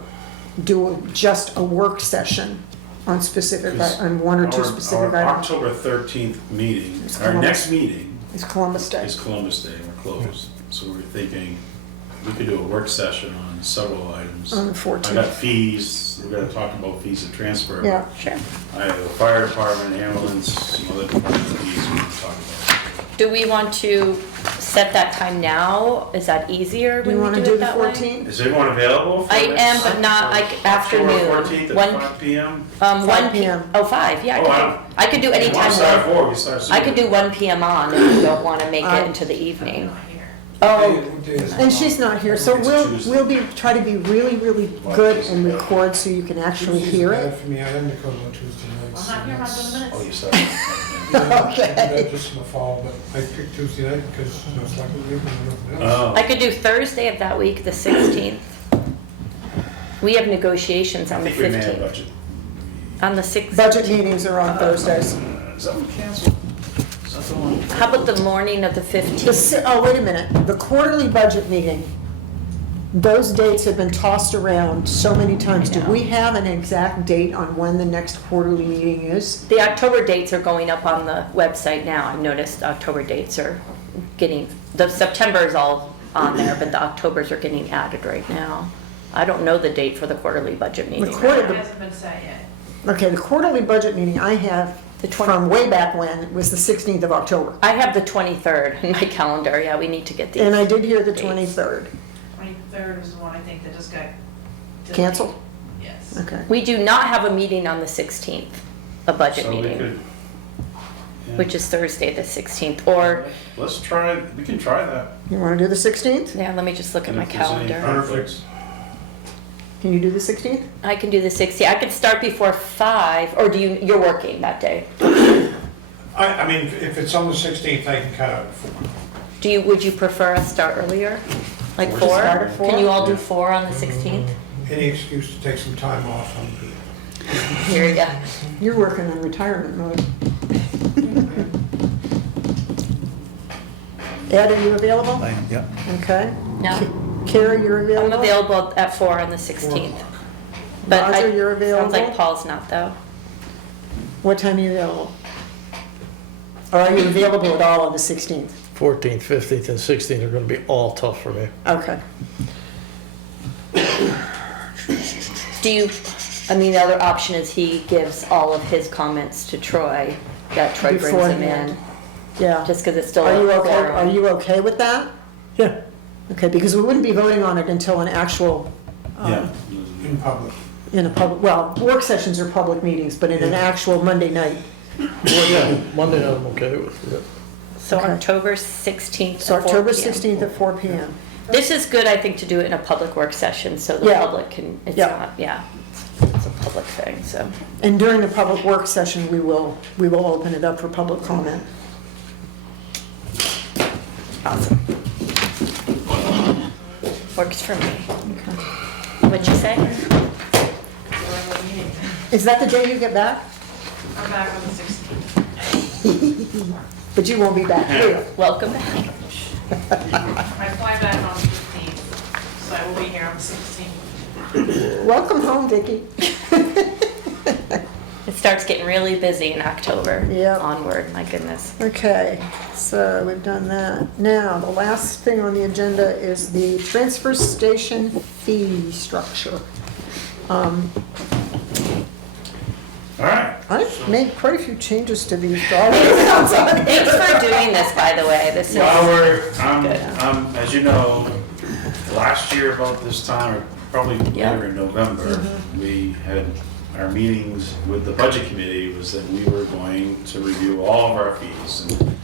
just a work session on specific, on one or two specific Our items. October 13th meeting, It's our Columbus. next meeting It's Columbus Day. is Columbus Day, we're closed. So we're thinking, we could do a work session on several items. On the I 14th. got fees, we're gonna talk about fees and transfer. Yeah, Sure. I have a fire department, ambulance, some other department fees we can talk about. Do we want to set that time now? Is that easier do you when want we to do do it the that way? 14th? Is everyone available? for I this? am, but not like October afternoon. 14th at 5 PM? 1 5 p.m. p.m. Oh, 5, yeah. Oh, wow. I could do any You wanna time. start at then. 4, we start sooner. I could do 1 p.m. on if you don't want to make it into the evening. Oh, And she's not here, so It's a we'll Tuesday. try to be really, really good and record so you can actually Tuesday's hear bad it. for me, I am Nicole on Tuesday nights. I'm not here, I'm not doing the minutes. Oh, you start. Yeah, Okay. I do that just in the fall, but I picked Tuesday night because, it's like a week and nothing else. Oh. I could do Thursday of that week, the 16th. We have negotiations I on the think we may have 15th. budget. On the 16th. Budget meetings are on Thursdays. Is that one canceled? Is that the one? How about the morning of the 15th? Oh, wait a minute, the quarterly budget meeting, those dates have been tossed around so many times. Do we have an exact date on when the next quarterly meeting is? The October dates are going up on the website now. I've noticed October dates are getting, the September is all on there, but the Octobers are getting added right now. I don't know the date for the quarterly budget meeting. quarter- It hasn't been set yet. Okay, the quarterly budget meeting I have The 20 from way back when was the 16th of October. I have the 23rd in my calendar. Yeah, we need to get these. And I did hear the dates. 23rd. 23rd is the one I think that just got delayed. Canceled? Yes. Okay. We do not have a meeting on the 16th, a budget So we meeting, could. yeah. which is Thursday the 16th. Or, Let's try, we can try that. You want to do the 16th? yeah, let me just look at And my if there's any calendar. conflicts- Can you do the 16th? I can do the 16th. I could start before 5, or you're working that day? I mean, if it's on the 16th, I can cut out at 4. Would you prefer us start earlier? Like Or 4? just start at 4? Can you all do 4 on the 16th? Any excuse to take some time off, I'm good. Here, yeah. You're working on retirement mode. Ed, are you available? I am, yeah. Okay. No? Carrie, you're I'm available? available at 4 on the 16th. But Roger, you're Sounds available? like Paul's not though. What time are you available? Or are you available at all on the 16th? 14th, 15th, and 16th are gonna be all tough for me. Okay. Do you, I mean, the other option is he gives all of his comments to Troy, that Troy brings them in, Beforehand. Yeah. just because it's still Are you a okay, quorum. are you okay with that? Yeah. Okay, because we wouldn't be voting on it until an actual, Yeah. In public. in a public, well, work sessions are public meetings, but in an actual Monday night. Well, yeah, Monday night I'm okay with, yeah. So Okay. October 16th. So at 4 October p.m. 16th at 4 PM. This is good, I think, to do it in a public work session, so the Yeah. public can, it's Yeah. not, yeah, it's a public thing, so. And during the public work session, we will open it up for public comment. Awesome. Works for me. What'd you say? Is that the day you get back? I'm back on the 16th. But you won't be back here. Welcome back. I fly back on the 15th, so I will be here on the 16th. Welcome home, Vicki. It starts getting really busy in October. Yeah. Onward, my goodness. Okay, so we've done that. Now, the last thing on the agenda is the transfer station fee structure. All right. I've made quite a few changes to these documents. Thanks for doing this, by the way. This is, While we're, Good. as you know, last year about this time, or probably Yeah. later in November, we had our meetings with the budget committee was that we were going to review all of our fees. And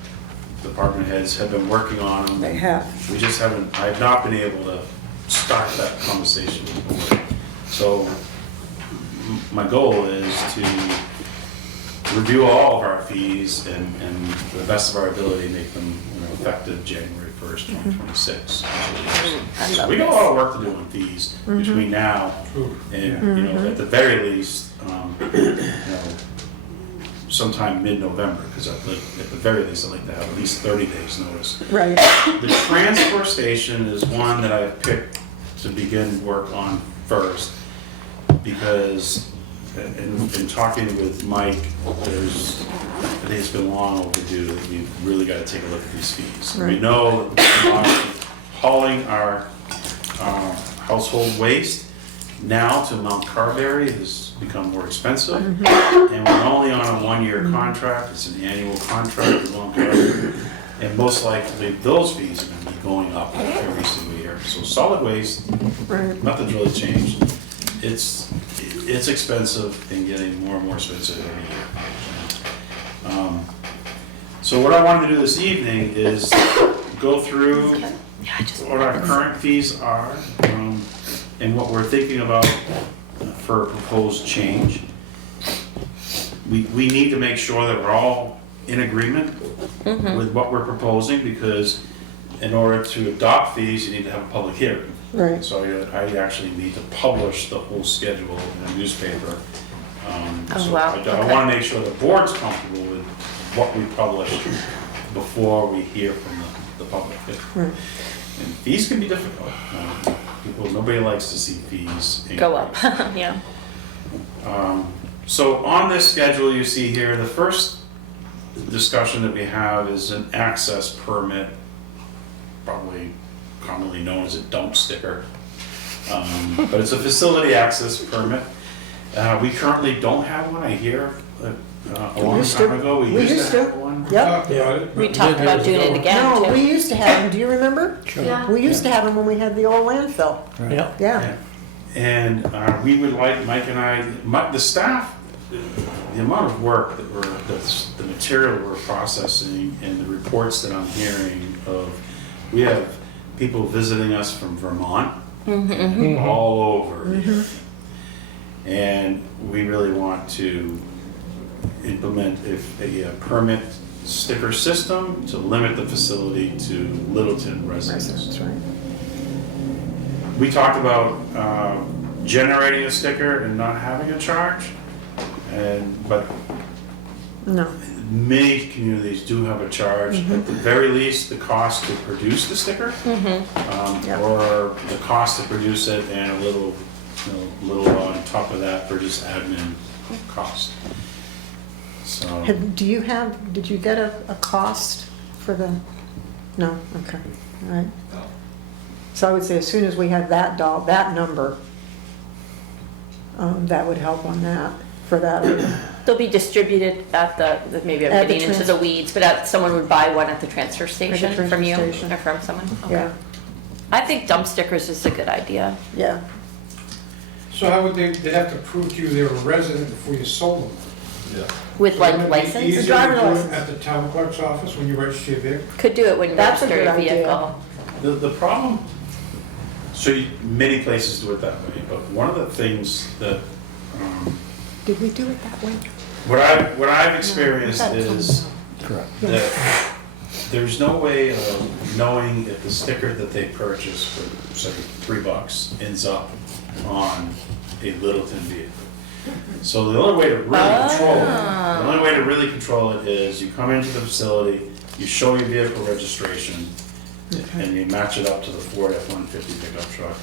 department heads have been working on them. They have. We just haven't, I've not been able to start that conversation with the board. So my goal is to review all of our fees and to the best of our ability, make them, effective January 1st, 2026. I love We got a this. lot of work to do on fees between now and, at the very least, sometime mid-November, because at the very least, I'd like to have at least 30 days notice. Right, The transfer station is one that I've picked to begin work on first, because in talking with Mike, I think it's been long overdue that we've really got to take a look at these fees. We Right. know that hauling our household waste now to Mount Carberry has become more expensive, and we're only on a one-year contract. It's an annual contract with Mount Carberry, and most likely those fees are going to be going up every single year. So solid waste, right. nothing's really changed. It's expensive and getting more and more expensive every year. So what I wanted to do this evening is go through Yeah, I just. what our current fees are, and what we're thinking about for a proposed change. We need to make sure that we're all in agreement with what we're proposing, because in order to adopt fees, you need to have a public hearing. Right. So I actually need to publish the whole schedule in a newspaper. So wow, I okay. want to make sure the board's comfortable with what we publish before we hear from the public. Right. And fees can be difficult. Nobody likes to see fees Go up, increase. yeah. So on this schedule you see here, the first discussion that we have is an access permit, probably commonly known as a dump sticker. But it's a facility access permit. We currently don't have one. I hear a long used time to. ago, we We used used to to. have one. Yep. We talked about doing it again, No, we too. used to have them, do you remember? Yeah. We used to have them when we had the old landfill. Yeah. Yeah. And we would like, Mike and I, the staff, the amount of work that the material we're processing and the reports that I'm hearing of, we have people visiting us from Vermont, all over here. And we really want to implement a permit sticker system to limit the facility to Littleton residents. That's right. We talked about generating a sticker and not having a charge, but No. many communities do have a charge, at the very least, the cost to produce the sticker, Yeah. or the cost to produce it and a little, on top of that for just admin cost. So, Did you get a cost for the, no, okay, all right. So I would say as soon as we have that number, that would help on that, for that. They'll be distributed at maybe I'm At the getting into the weeds, but someone would buy one at the transfer station transfer from you station. or from someone? Okay. Yeah, I think dump stickers is a good idea. yeah. So how would they'd have to prove to you they were a resident before you sold them? With like Wouldn't it be license? easier to Driver do it license. at the town clerk's office when you register your vehicle? Could do it when you That's a register good your idea. vehicle. the problem, many places do it that way, but one of the things that, Did we do it that way? what I've experienced is Correct. that there's no way of knowing if the sticker that they purchase for, say, $3 ends up on a Littleton vehicle. So the only way to really control it is you come into the facility, you show your vehicle registration, and you match it up to the Ford F-150 pickup truck,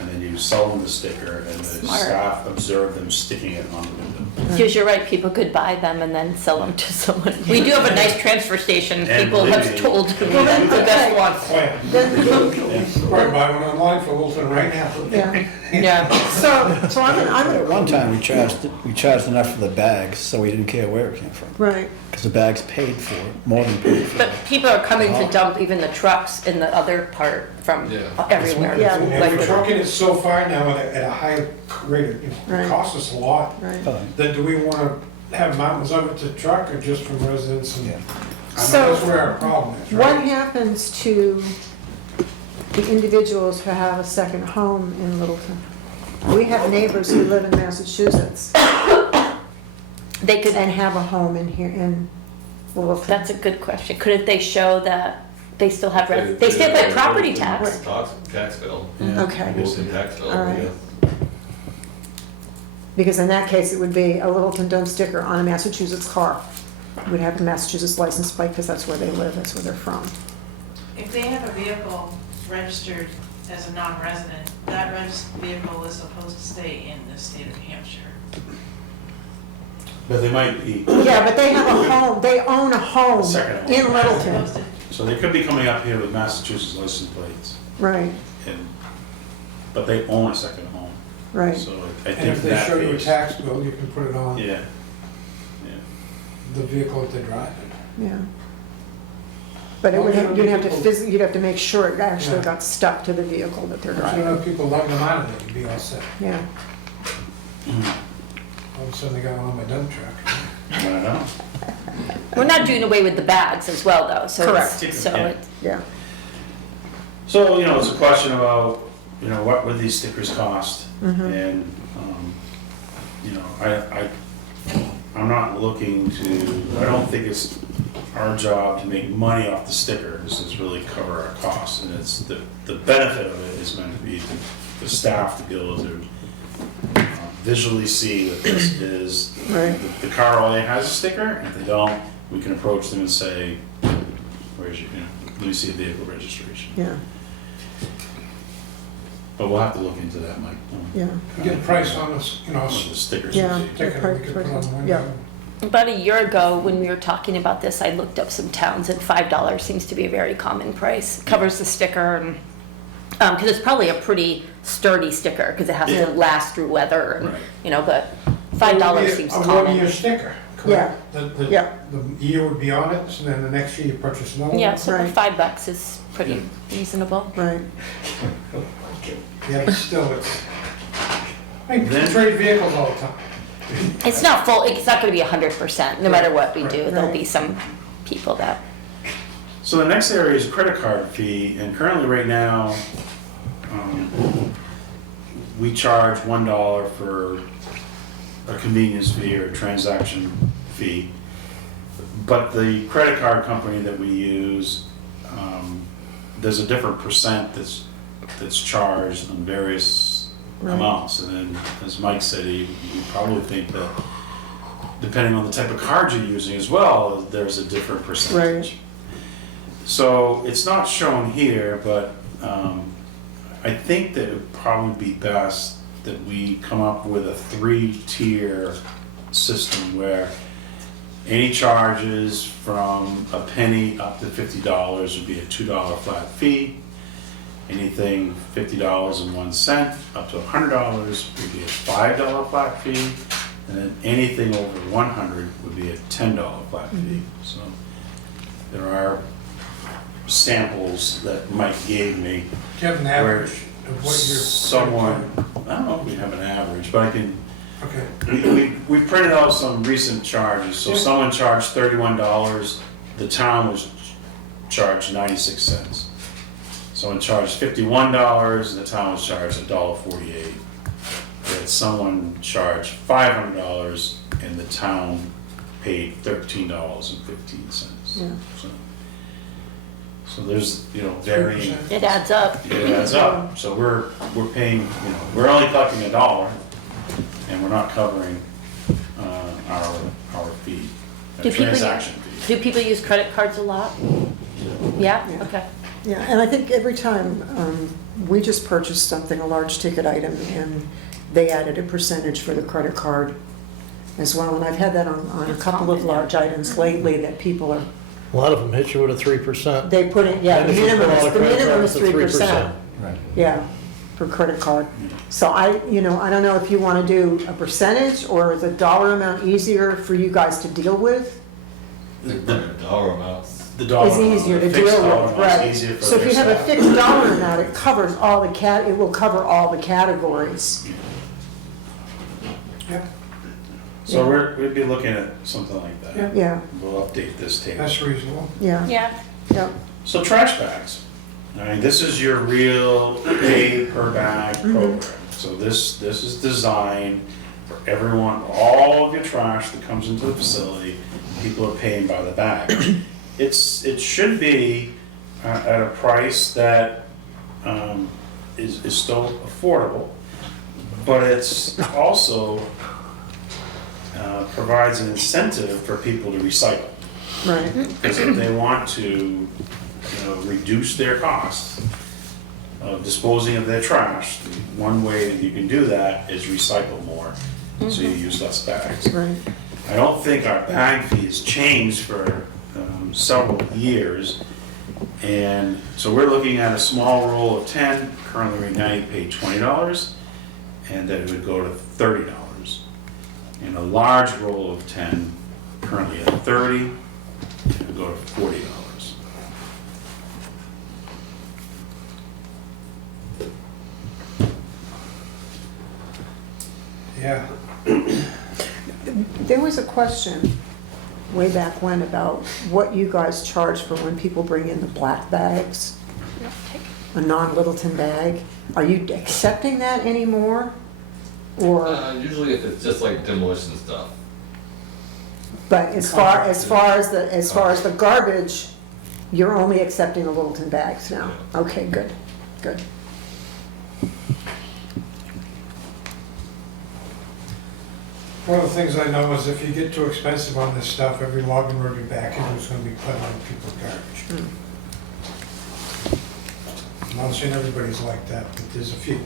and then you sell them the sticker, and the Smart. staff observe them sticking it on the window. Because you're right, people could buy them and then sell them to someone. We do have a nice transfer station, And people have believe me- told me that's the best one. Plan. Yeah. Probably buy one online for Littleton right now. Yeah, Yeah. so I'm At gonna, one time, we charged enough for the bags, so we didn't care where it came from. right, Because the bags paid for it, more than paid for But it. people are coming to dump even the trucks in the other part from everywhere. Yeah. And Like- we're trucking it so far now at a high rate, it Right. costs us a lot. right. Then do we want to have mountains of it to truck or just from residents? And Yeah. So- that's where our problem is, What right? happens to the individuals who have a second home in Littleton? We have neighbors who live in Massachusetts They could, and have a home in here in Littleton. that's a good question. Couldn't they show that they still have, they still pay property tax? Tax bill. Okay, Littleton tax bill, All right. yeah. because in that case, it would be a Littleton dump sticker on a Massachusetts car. Would have a Massachusetts license plate because that's where they live, that's where they're from. If they have a vehicle registered as a non-resident, that vehicle is supposed to stay in the state of New Hampshire. But they might be, Yeah, but they have a home, they own a home Second home. in Littleton, Supposed to- so they could be coming up here with Massachusetts license plates, right, but they own a second home. right. So I And think if they that show you a case- tax bill, you can put it on Yeah, the vehicle that they're driving. Yeah. But it would have, you'd have to make sure it actually Yeah. got stuck to the vehicle that they're If you don't driving. have people lugging them out of there, you'd be all set. Yeah, All of a sudden they got one on my dump truck. I don't know. We're not doing away with the bags as well, though, so it's, Correct. so Yeah. it's, yeah, So, it's a question about, what would these stickers cost? Mm-hmm. And, I'm not looking to, I don't think it's our job to make money off the stickers, it's really cover our costs. And it's, the benefit of it is meant to be the staff to be able to visually see that this is, Right. the car only has a sticker, and if they don't, we can approach them and say, where's your, let me see a vehicle registration. yeah, But we'll have to look into that, Mike. yeah, You get a price on this, The stickers. yeah. ticket that we could put on the window. Yeah. about a year ago, when we were talking about this, I looked up some towns, and $5 seems to be a very common price. Covers the sticker, and, because it's probably a pretty sturdy sticker, because it has Yeah. to last through weather, and, Right. but $5 seems A 1-year common. sticker, Yeah. correct? Yeah. The year would be on it, and then the next year you purchase another one? Yeah, so Right. $5 is pretty reasonable. Right, Yeah, but still, I mean, Then- we trade vehicles all the time. It's not full, it's not gonna be 100%, no matter what we do, there'll Right. be some people that, So the next area is credit card fee, and currently right now, we charge $1 for a convenience fee or a transaction fee. But the credit card company that we use, there's a different percent that's charged on various Right. amounts. And then, as Mike said, you probably think that depending on the type of card you're using as well, there's a different percentage. So it's not shown here, but I think that it would probably be best that we come up with a 3-tier system where any charges from a penny up to $50 would be a $2 flat fee. Anything $50.01 up to $100 would be a $5 flat fee. And then anything over 100 would be a $10 flat fee. So there are samples that Mike gave me. Do you have an average of what you're? Someone, I don't know if we have an average, but I can, Okay. we printed out some recent charges. So Yeah. someone charged $31, the town was charged 96 cents. Someone charged $51, and the town was charged $1.48. We had someone charged $500, and the town paid $13.15. Yeah. So there's, varying. It adds up. It adds up, so we're paying, we're only collecting $1, and we're not covering, our fee, Do people transaction fee. Do people use credit cards a lot? Yeah, Yeah. okay. Yeah, and I think every time, we just purchased something, a large ticket item, and they added a percentage for the credit card as well, and I've had that on a couple of large items lately that people are, A lot of them hit you with a 3%. they put in, yeah, And the if you put minimum all is, the the credit minimum cards is at 3%. Right. Yeah, for credit card. So I don't know if you want to do a percentage, or is a dollar amount easier for you guys to deal with? The Dollar amounts. dollar Is amount, easier the to fixed deal dollar with, amount's right? easier for So if their you have a staff. fixed dollar amount, it covers all the it will cover all the categories. Yeah, So we'd be looking at something like that. Yeah. Yeah, We'll update this table. that's reasonable. yeah, Yeah. yeah. So trash bags. I mean, this is your real pay per bag program. So this is designed for everyone, all of your trash that comes into the facility, people are paying by the bag. It should be at a price that is still affordable, but it's also provides an incentive for people to recycle. Right, Because if they want to, reduce their costs of disposing of their trash, one way that you can do that is recycle more, so you use less bags. right. I don't think our bag fee has changed for several years, and so we're looking at a small roll of 10, currently right now you pay $20, and then it would go to $30. And a large roll of 10, currently at 30, it would go to $40. Yeah. There was a question way back when about what you guys charge for when people bring in the black bags, a non-Littleton bag. Are you accepting that anymore? Or, Usually if it's just like demolition stuff. but as far as the garbage, you're only accepting the Littleton bags now? Okay, good, good. One of the things I know is if you get too expensive on this stuff, every log and road you back in is gonna be put on people's garbage. I'm not saying everybody's like that, but there's a few.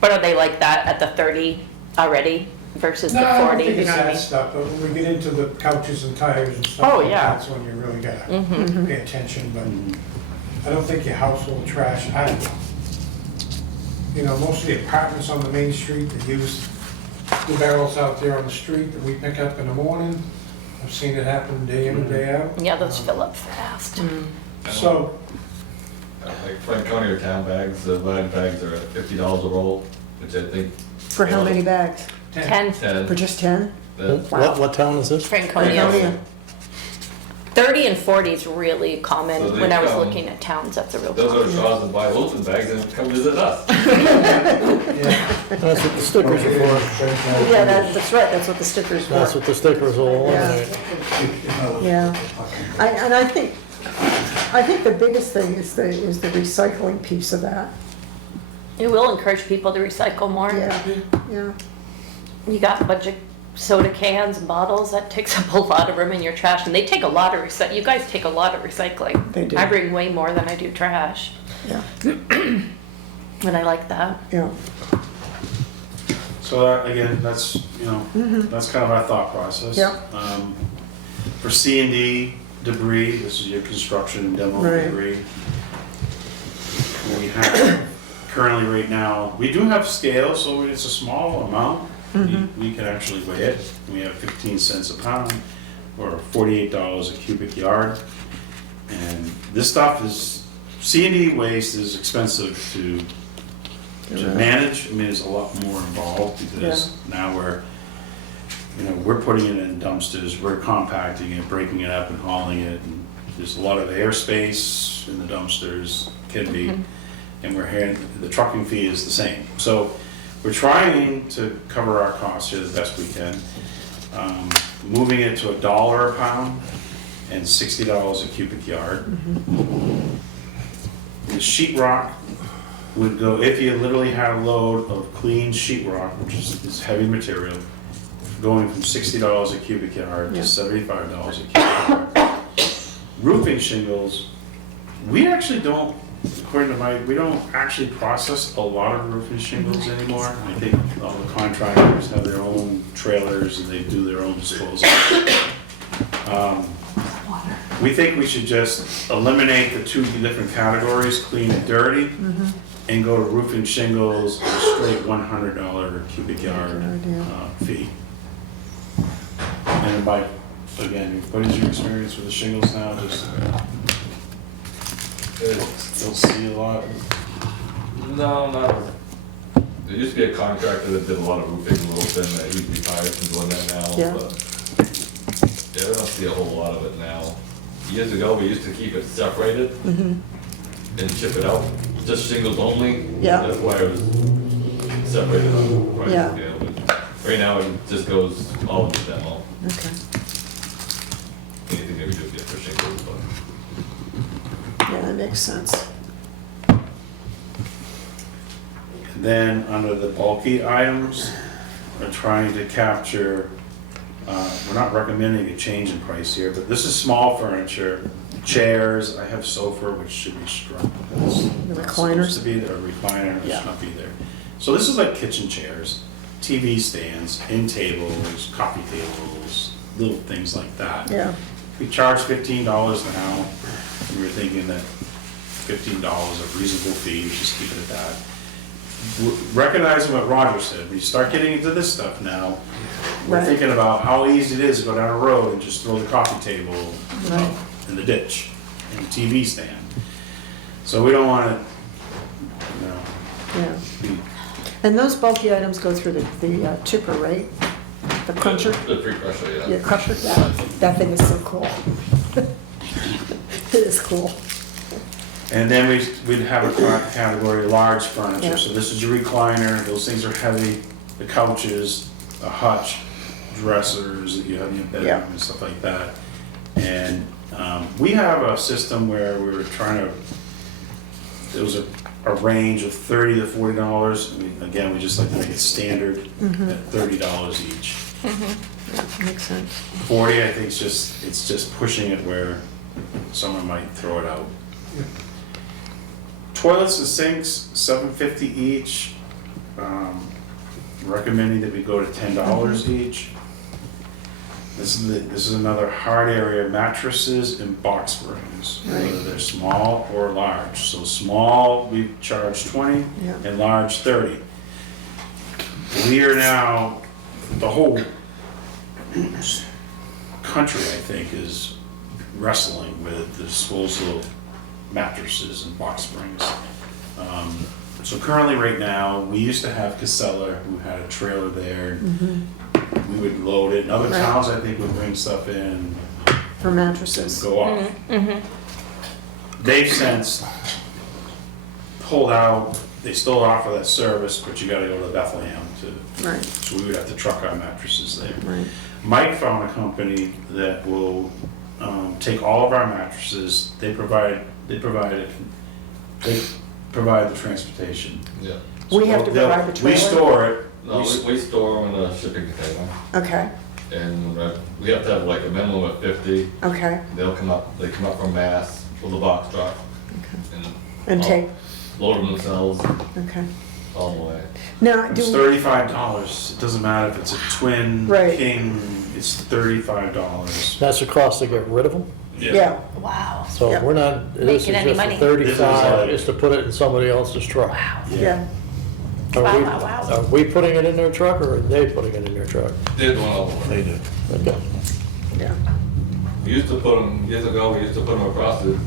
But are they like that at the 30 already versus the No, I don't 40? think You it's know what I that mean? stuff, but when we get into the couches and tires and stuff Oh, like yeah. that's when you really gotta Mhm. pay attention, but I don't think your household trash, I don't know. You know, most of the apartments on the main street, they use the barrels out there on the street that we pick up in the morning. I've seen it happen day in and day out. Yeah, those fill up fast. So, Like Franconia town bags, the bag bags are at $50 a roll, which I think. For how many bags? 10 10. For just 10? What town is this? Franconia. Franconia. 30 and 40 is really So common. they When I was come- looking at towns, that's a real Those problem. are straws that buy Littleton bags and come visit us. yeah, That's what the stickers are for. Yeah, that's right, that's what the stickers were. That's what the stickers will eliminate. Yeah, and I think the biggest thing is the recycling piece of that. It will encourage people to recycle more. Yeah, yeah, You got budget soda cans and bottles, that takes up a lot of room in your trash, and they take a lot of you guys take a lot of recycling. They do. I bring way more than I do trash, Yeah, and I like that. yeah, So that, again, that's, you know, that's kind of our thought process. Yep. For C&D debris, this is your construction and demo Right. debris. We have, currently right now, we do have scale, so it's a small amount. We can actually weigh it. We have 15 cents a pound, or $48 a cubic yard. And this stuff is, C&D waste is expensive to manage. I mean, there's a lot more involved because now we're putting it in dumpsters, we're compacting it, breaking it up and hauling it. And there's a lot of airspace in the dumpsters, can be, and the trucking fee is the same. So we're trying to cover our costs here the best we can. Moving it to $1 a pound and $60 a cubic yard. The sheetrock would go, if you literally had a load of clean sheetrock, which is heavy material, going from $60 a cubic yard to $75 a cubic yard. Roofing shingles, we actually don't, according to we don't actually process a lot of roofing shingles anymore. I think all the contractors have their own trailers and they do their own disposal. We think we should just eliminate the two different categories, clean and dirty, and go to roofing shingles, a straight $100 cubic yard fee. And again, what is your experience with the shingles now? Just still see a lot? No, not. There used to be a contractor that did a lot of roofing in Littleton that he's retired from doing that now, Yeah. but yeah, I don't see a whole lot of it now. Years ago, we used to keep it separated and ship it out, just shingles only. Yeah. That's why it was separated on the price Yeah. scale, but right now it just goes all into demo. okay. Anything that we do get for shingles, but. Yeah, that makes sense. And then under the bulky items, we're trying to capture, we're not recommending a change in price here, but this is small furniture, chairs, I have sofa, which should be struck. That's The not recliners? supposed to be there, a recliner, it Yeah. should not be there. So this is like kitchen chairs, TV stands, end tables, coffee tables, little things like that. Yeah, We charge $15 now. We were thinking that $15 is a reasonable fee, just keep it at that. Recognizing what Roger said, when you start getting into this stuff now, we're Right. thinking about how easy it is to go down a road and just throw the coffee table Right. in the ditch and TV stand. So we don't want to, yeah. be And those bulky items go through the chipper, right? The cruncher? The pre-crusher, yeah. Yeah, crusher, that thing is so cool. It is cool. And then we'd have a category, large furniture, Yeah. so this is your recliner, those things are heavy, the couches, a hutch, dressers that you have in your bedroom Yeah. and stuff like that. And we have a system where we were trying to, there was a range of $30 to $40. Again, we just like to make it standard at $30 each. Yeah, makes sense. 40, I think it's just pushing it where someone might throw it out. Toilets and sinks, $7.50 each. Recommending that we go to $10 each. This is another hard area, mattresses and box springs, whether they're small or large. So small, we charge 20, Yeah. and large 30. We are now, the whole country, I think, is wrestling with the disposal of mattresses and box springs. So currently, right now, we used to have Casella, who had a trailer there. We would load it. And other Right. towns, I think, would bring stuff in For and mattresses. go off. They've since pulled out. They still offer that service, but you gotta go to Bethlehem to, Right, so we would have to truck our mattresses there. right. Mike found a company that will take all of our mattresses. They provide the transportation. Yeah. We have to They'll- provide the We trailer? store it, No, we store them in a shipping container, Okay, and we have to have like a minimum of 50. okay, They come up from Mass with a box truck. and take, Load them themselves okay. all the way. Now, It's do, $35. It doesn't matter if it's a twin, Right. king, it's $35. That's the cost to get rid of them? yeah, Wow. So Yeah. we're not, this is Making any just money. the 35 This is is to put it in somebody else's truck. Wow. yeah, Are Wow, we- wow, wow. Are we putting it in their truck or are they putting it in their truck? They're doing all the work. They do. Okay. yeah. We used to put them, years ago, we used to put them across the,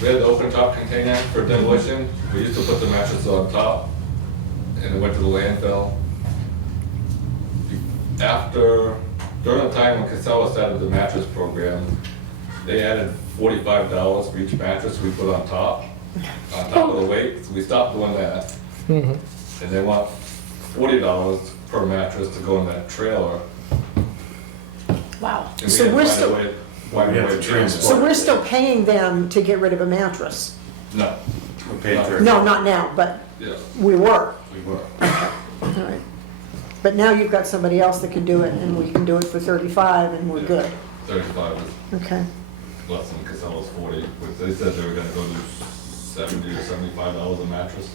we had the open top container for demolition. We used to put the mattress on top, and it went to the landfill. During the time when Casella started the mattress program, they added $45 for each mattress we put on top of the weight. So we stopped doing that. Mhm. And they want $40 per mattress to go in that trailer. Wow. And we So had to we're find a still- way- find a We have way to to do that. So we're still paying them to get rid of a mattress? No, We paid No. 30. No, not now, but yeah, we were. we were. All right. But now you've got somebody else that can do it, and we can do it for 35, and we're good. 35 is Okay, less than Casella's 40, which they said they were gonna go to $70 or $75 a mattress.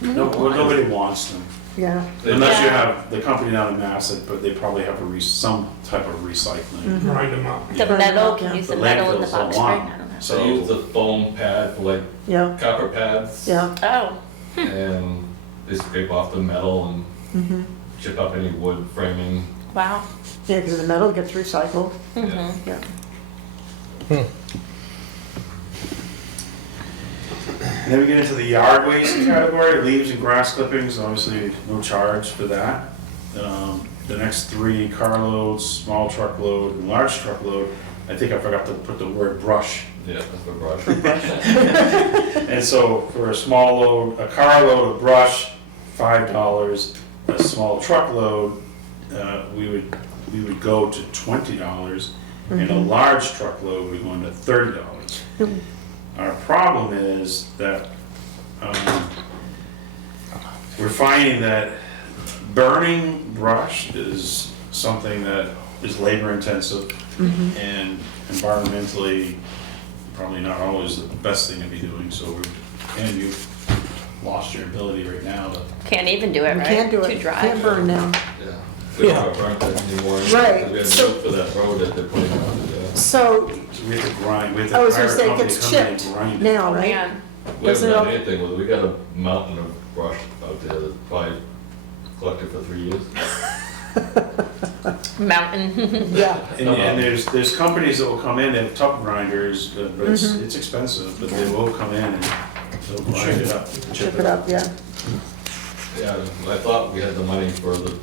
No, well, nobody wants them. yeah. Unless you Yeah. have the company down in Massett, but they probably have some type of recycling. Grind them up. The metal, can Yeah. use The the metal in the landfills don't box want spring? I don't know. So they use the foam pad for like Yeah, copper pads. yeah. Oh, And they scrape off the metal and chip up any wood framing. wow. Yeah, because the metal gets recycled, Mhm. yeah. And then we get into the yard waste category, leaves and grass clippings, obviously no charge for that. The next three, carloads, small truckload, and large truckload, I think I forgot to put the word brush. Yeah, that's for brush. And so for a small load, a carload of brush, $5. A small truckload, we would go to $20. And a large truckload, we go into $30. Our problem is that we're finding that burning brush is something that is labor intensive and environmentally probably not always the best thing to be doing. So and you've lost your ability right now to. Can't even do it, We right? can't do it, Too dry. can't burn now. Yeah. We don't have burn pits anymore. Right, We have so- note for that road that they're putting on. So, So we have to grind, we have to I was hire gonna a say, it company gets to come in and chipped grind it. now, Oh, right? man. We Does haven't it done all- anything with it. We got a mountain of brush out there that's probably collected for 3 years. Mountain. Yeah, And there's companies that will come in, they have top grinders, but it's expensive, but they will come in and they'll grind it up. chip it up, yeah. Yeah, I thought we had the money for the,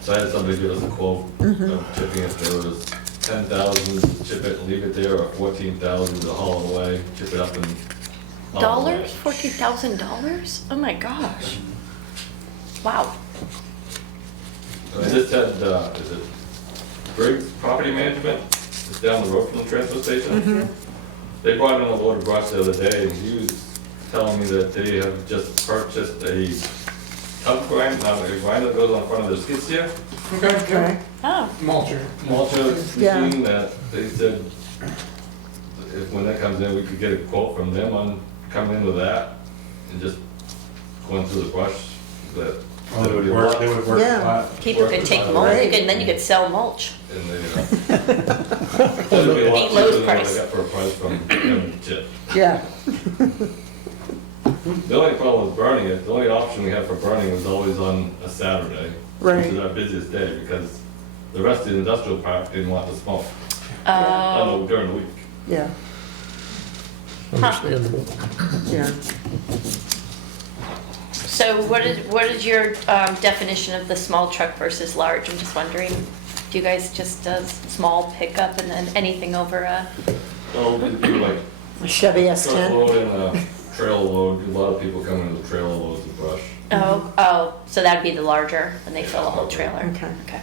so I had somebody give us a quote of chipping it. There was 10,000 to chip it and leave it there, or 14,000 to haul it away, chip it up and. haul it away. Dollars? $14,000? Oh my gosh. Wow. I just had, is it Briggs Property Management? It's down the road from the transfer station. They brought in a load of brush the other day, and he was telling me that they have just purchased a tub grinder, not a grinder that goes on front of the skid steer. Okay, Oh, Mulcher. Mulcher Yeah. machine that they said, if, when that comes in, we could get a quote from them on coming in with that, and just going through the brush, that. Oh, they would work, they would work. Yeah. people could take mulch, Right. you could- and then you could sell mulch. And they, it'll be a lot Beat cheaper Lowe's than what I price. got for a price from them Chip. yeah, The only problem with burning it, the only option we had for burning was always on a Saturday, Right. which is our busiest day, because the rest of the industrial park didn't want the smoke Oh, during the week. yeah, Understandable. yeah. so what is your definition of the small truck versus large? I'm just wondering, do you guys just small pickup and then anything over a, So it'd be like A Chevy truck S10, load and a trailer load, a lot of people come in with trailer loads of brush, oh, so that'd be the larger, and they fill a whole trailer? Okay. Okay.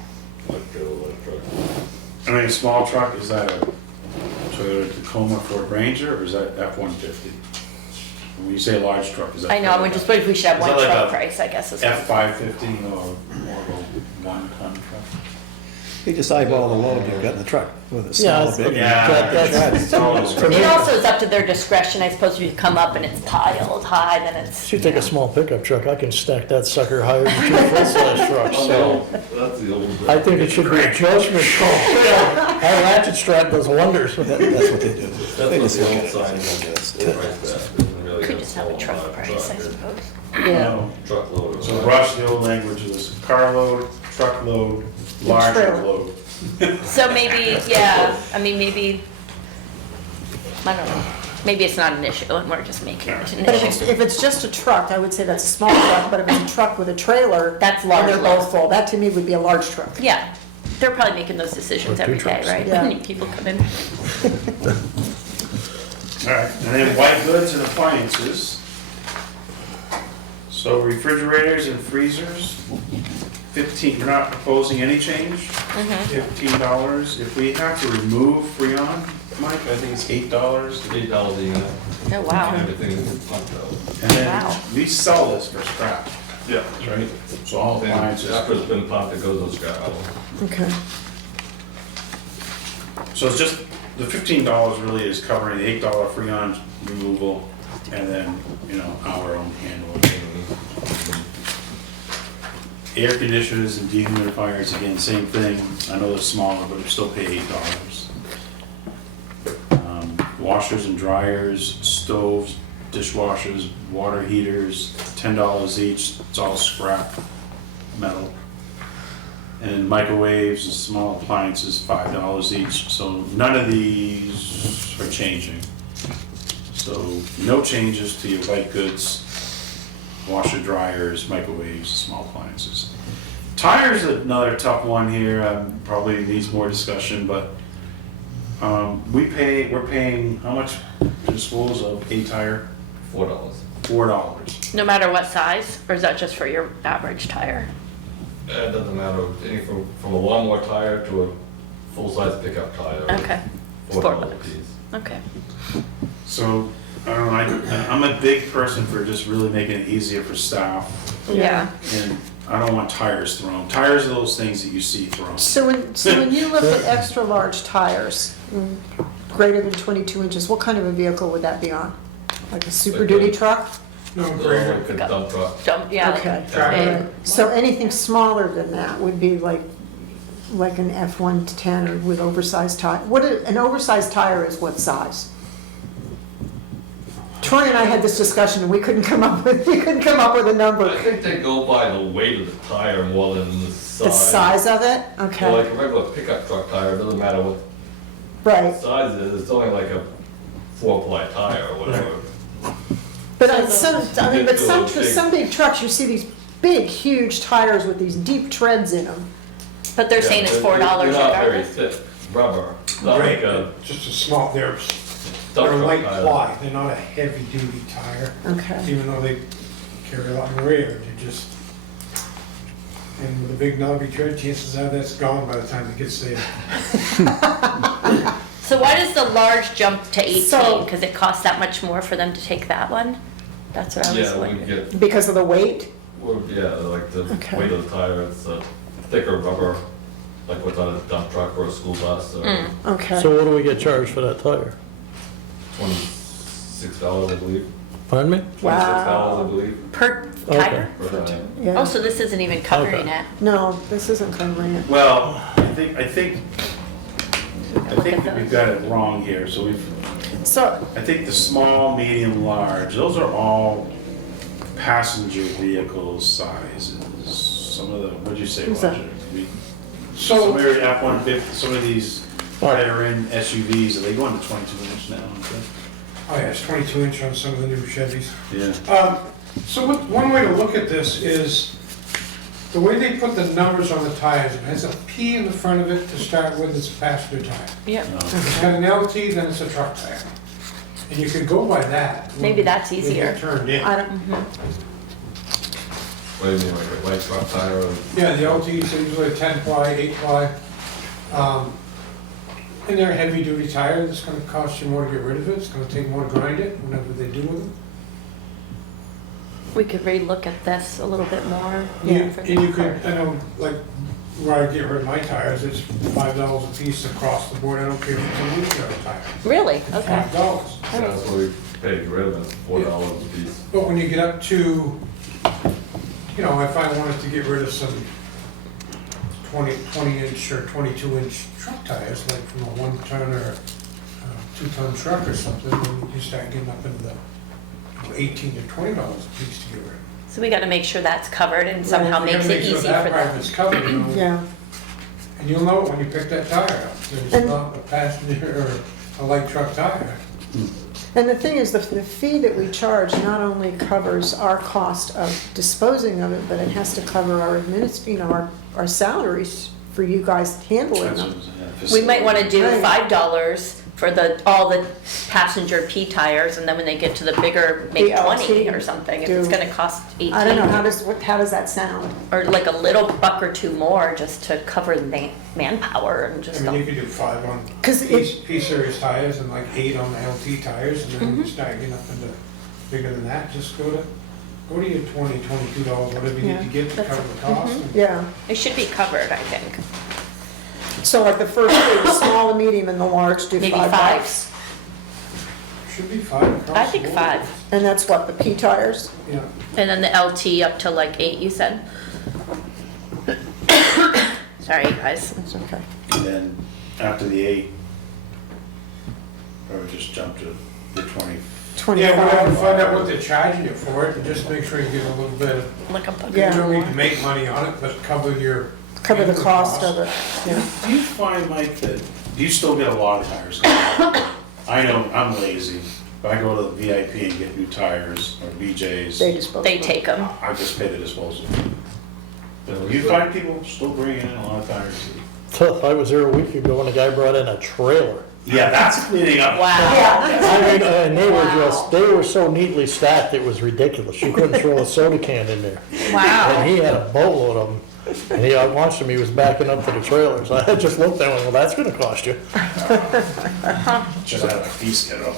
like trailer load truck. I mean, small truck, is that a Toyota Tacoma Ford Ranger, or is that F-150? When you say a large truck, is that? I know, we're just, if we should have Is one that like truck a price, I guess. is- F-550 or more of a 1-ton truck? You just eyeball the load you've got in the truck, whether it's Yeah, small or big. Yeah, that's- it's all To discretion. me- It also is up to their discretion, I suppose, if you come up and it's piled high, then it's. If you take a small pickup truck, I can stack that sucker higher than two full-size trucks, so. That's the old. I think it should be a judgment call. Yeah, our ratchet strap does wonders. That's what they do. That's They what just the look old at sign it. is, right there. Doesn't really Could get just have a sold truck on price, I truck. suppose. Yeah. Truckload. So Rush, the old language is carload, truckload, larger trailer. load. So maybe, yeah, I mean, maybe, I don't know, maybe it's not an issue and we're just making it an But issue. if it's just a truck, I would say that's a small truck, but if it's a truck with a trailer. That's And large they're load. both full, that to me would be a large truck. Yeah, they're probably making those decisions Or two every day, trucks. right? Yeah. When people come in. All right, and then white goods and appliances. So refrigerators and freezers, 15, we're not proposing any change, $15. If we have to remove Freon, Mike, I think it's $8. $8 a unit. Oh, wow. Everything is pumped out. And then Wow. we sell this for scrap, Yeah. right? So all Then appliances. after it's been pumped, it goes on scrap. Okay. So it's just, the $15 really is covering the $8 Freon removal and then, you know, our own handling. Air conditioners and dehumidifiers, again, same thing. I know they're smaller, but we still pay $8. Washers and dryers, stoves, dishwashers, water heaters, $10 each. It's all scrap metal. And microwaves and small appliances, $5 each. So none of these are changing. So no changes to your white goods, washer, dryers, microwaves, small appliances. Tires, another tough one here, probably needs more discussion, but we're paying, how much to dispose of a tire? $4. $4. No matter what size, or is that just for your average tire? It doesn't matter, anything from a lawnmower tire to a full-size pickup tire. Okay. $4 $4. piece. Okay. So, I don't know, I'm a big person for just really making it easier for staff, Yeah. and I don't want tires thrown. Tires are those things that you see thrown. So when you look at extra large tires, greater than 22 inches, what kind of a vehicle would that be on? Like a Super Like Duty a- truck? No, Like greater. a dump truck. Dump, yeah. like Okay. a big- Alright. So anything smaller than that would be like an F-110 or with oversized tire. An oversized tire is what size? Troy and I had this discussion and we couldn't come up with a I number. think they go by the weight of the tire more than the size. The size of it? Well, Okay, like a regular pickup truck tire, it doesn't matter what right. size it is, it's only like a 4-ply tire or whatever. But some big trucks, you see these big, huge tires with these deep treads in them. But they're saying it's $4 They're not very regardless. thick rubber, not like a Just a small, they're dump a truck light tire. ply, they're not a heavy duty tire, Okay. even though they carry a lot in the rear, they're just. And with a big knobby tread, chances are that's gone by the time it gets there. So why does the large jump to 18? So- Because it costs that much more for them to take that one? That's what I was Yeah, we wondering. get, Because of the weight? well, yeah, like the Okay. weight of the tire, it's a thicker rubber, like what's on a dump truck or a school bus, or Okay. So what do we get charged for that tire? $26, I believe. Pardon me? $26, I Wow. believe, Per Okay. tire? per tire. Yeah. Oh, so this isn't even covering Okay. it? No, this isn't covering it. Well, I think that we've got it wrong here, so So, I think the small, medium, large, those are all passenger vehicle sizes. Some of the, what'd you say, Who's that? Roger? So, Some of your F-150, some of these higher end SUVs, are they going to 22 inch now? oh yeah, it's 22 inch on some of the new Chevys. Yeah. So one way to look at this is, the way they put the numbers on the tires, it has a P in the front of it to start with, it's a passenger tire. Yep. If it's got an LT, then it's a truck tire. And you could go by that. when- Maybe that's when you easier. get turned in. I don't, What do you mean, like a light truck tire or? Yeah, the LTs are usually a 10-ply, 8-ply. And they're a heavy-duty tire, that's gonna cost you more to get rid of it, it's gonna take more to grind it, whatever they do with them. We could relook at this a little bit more. And for you the- could, I know, like, where I get rid of my tires, it's $5 a piece across the board, I don't care if it's a wheel yard tire. Really? Okay. $5. All right. That's what we paid rid of, $4 a piece. But when you get up to, you know, if I wanted to get rid of some 20-inch or 22-inch truck tires, like from a 1-ton or a 2-ton truck or something, then you start getting up into the $18 to $20 a piece to get rid of. So we gotta make sure that's covered and somehow You gotta makes it make easy sure for that part them. is covered, you know, Yeah, and you'll know it when you pick that tire up, that it's And- not a passenger or a light truck tire. and the thing is, the fee that we charge not only covers our cost of disposing of it, but it has to cover our our salaries for you guys handling them. We might wanna do Right. $5 for all the passenger P tires, and then when they get to the bigger, make The 20 LT or something, if it's do- gonna cost 18. I don't know, how does that sound? Or like a little buck or two more, just to cover the manpower and I just. mean, you could do 5 on 'Cause P-series tires and like 8 on the LT tires, and then Mm-hmm. you start getting up into bigger than that, just go to your $20, $22, whatever you need to get to That's- cover the cost. and- Yeah, It should be covered, I think. so like the first three, the small, the medium, and the large do Maybe $5. five. Should be 5 across I the think board. 5. And that's what, the P tires? Yeah, And then the LT up to like 8, you said? Sorry, guys. That's okay. And then after the 8, or just jump to the 20. yeah, whatever, 25. find out what they're charging you for it, and just make sure you get a little bit of, Like a buck. you Yeah. don't need to make money on it, but cover your. Cover the cost of it, yeah. Do you find, Mike, that you still get a lot of tires? I know, I'm lazy, but I go to the VIP and get new tires or BJ's. They dispose. They of it. take them. I just pay the disposal. But do you find people still bringing in a lot of tires? I was there a week ago and a guy brought in a trailer. Yeah, that's cleaning up. Wow. I mean, and they were Wow. they were so neatly stacked, it was ridiculous. You couldn't throw a soda can in there. And Wow. he had a boatload of them. And I watched him, he was backing up to the trailers. I just looked at him, well, that's gonna cost you. Just had a piece get up.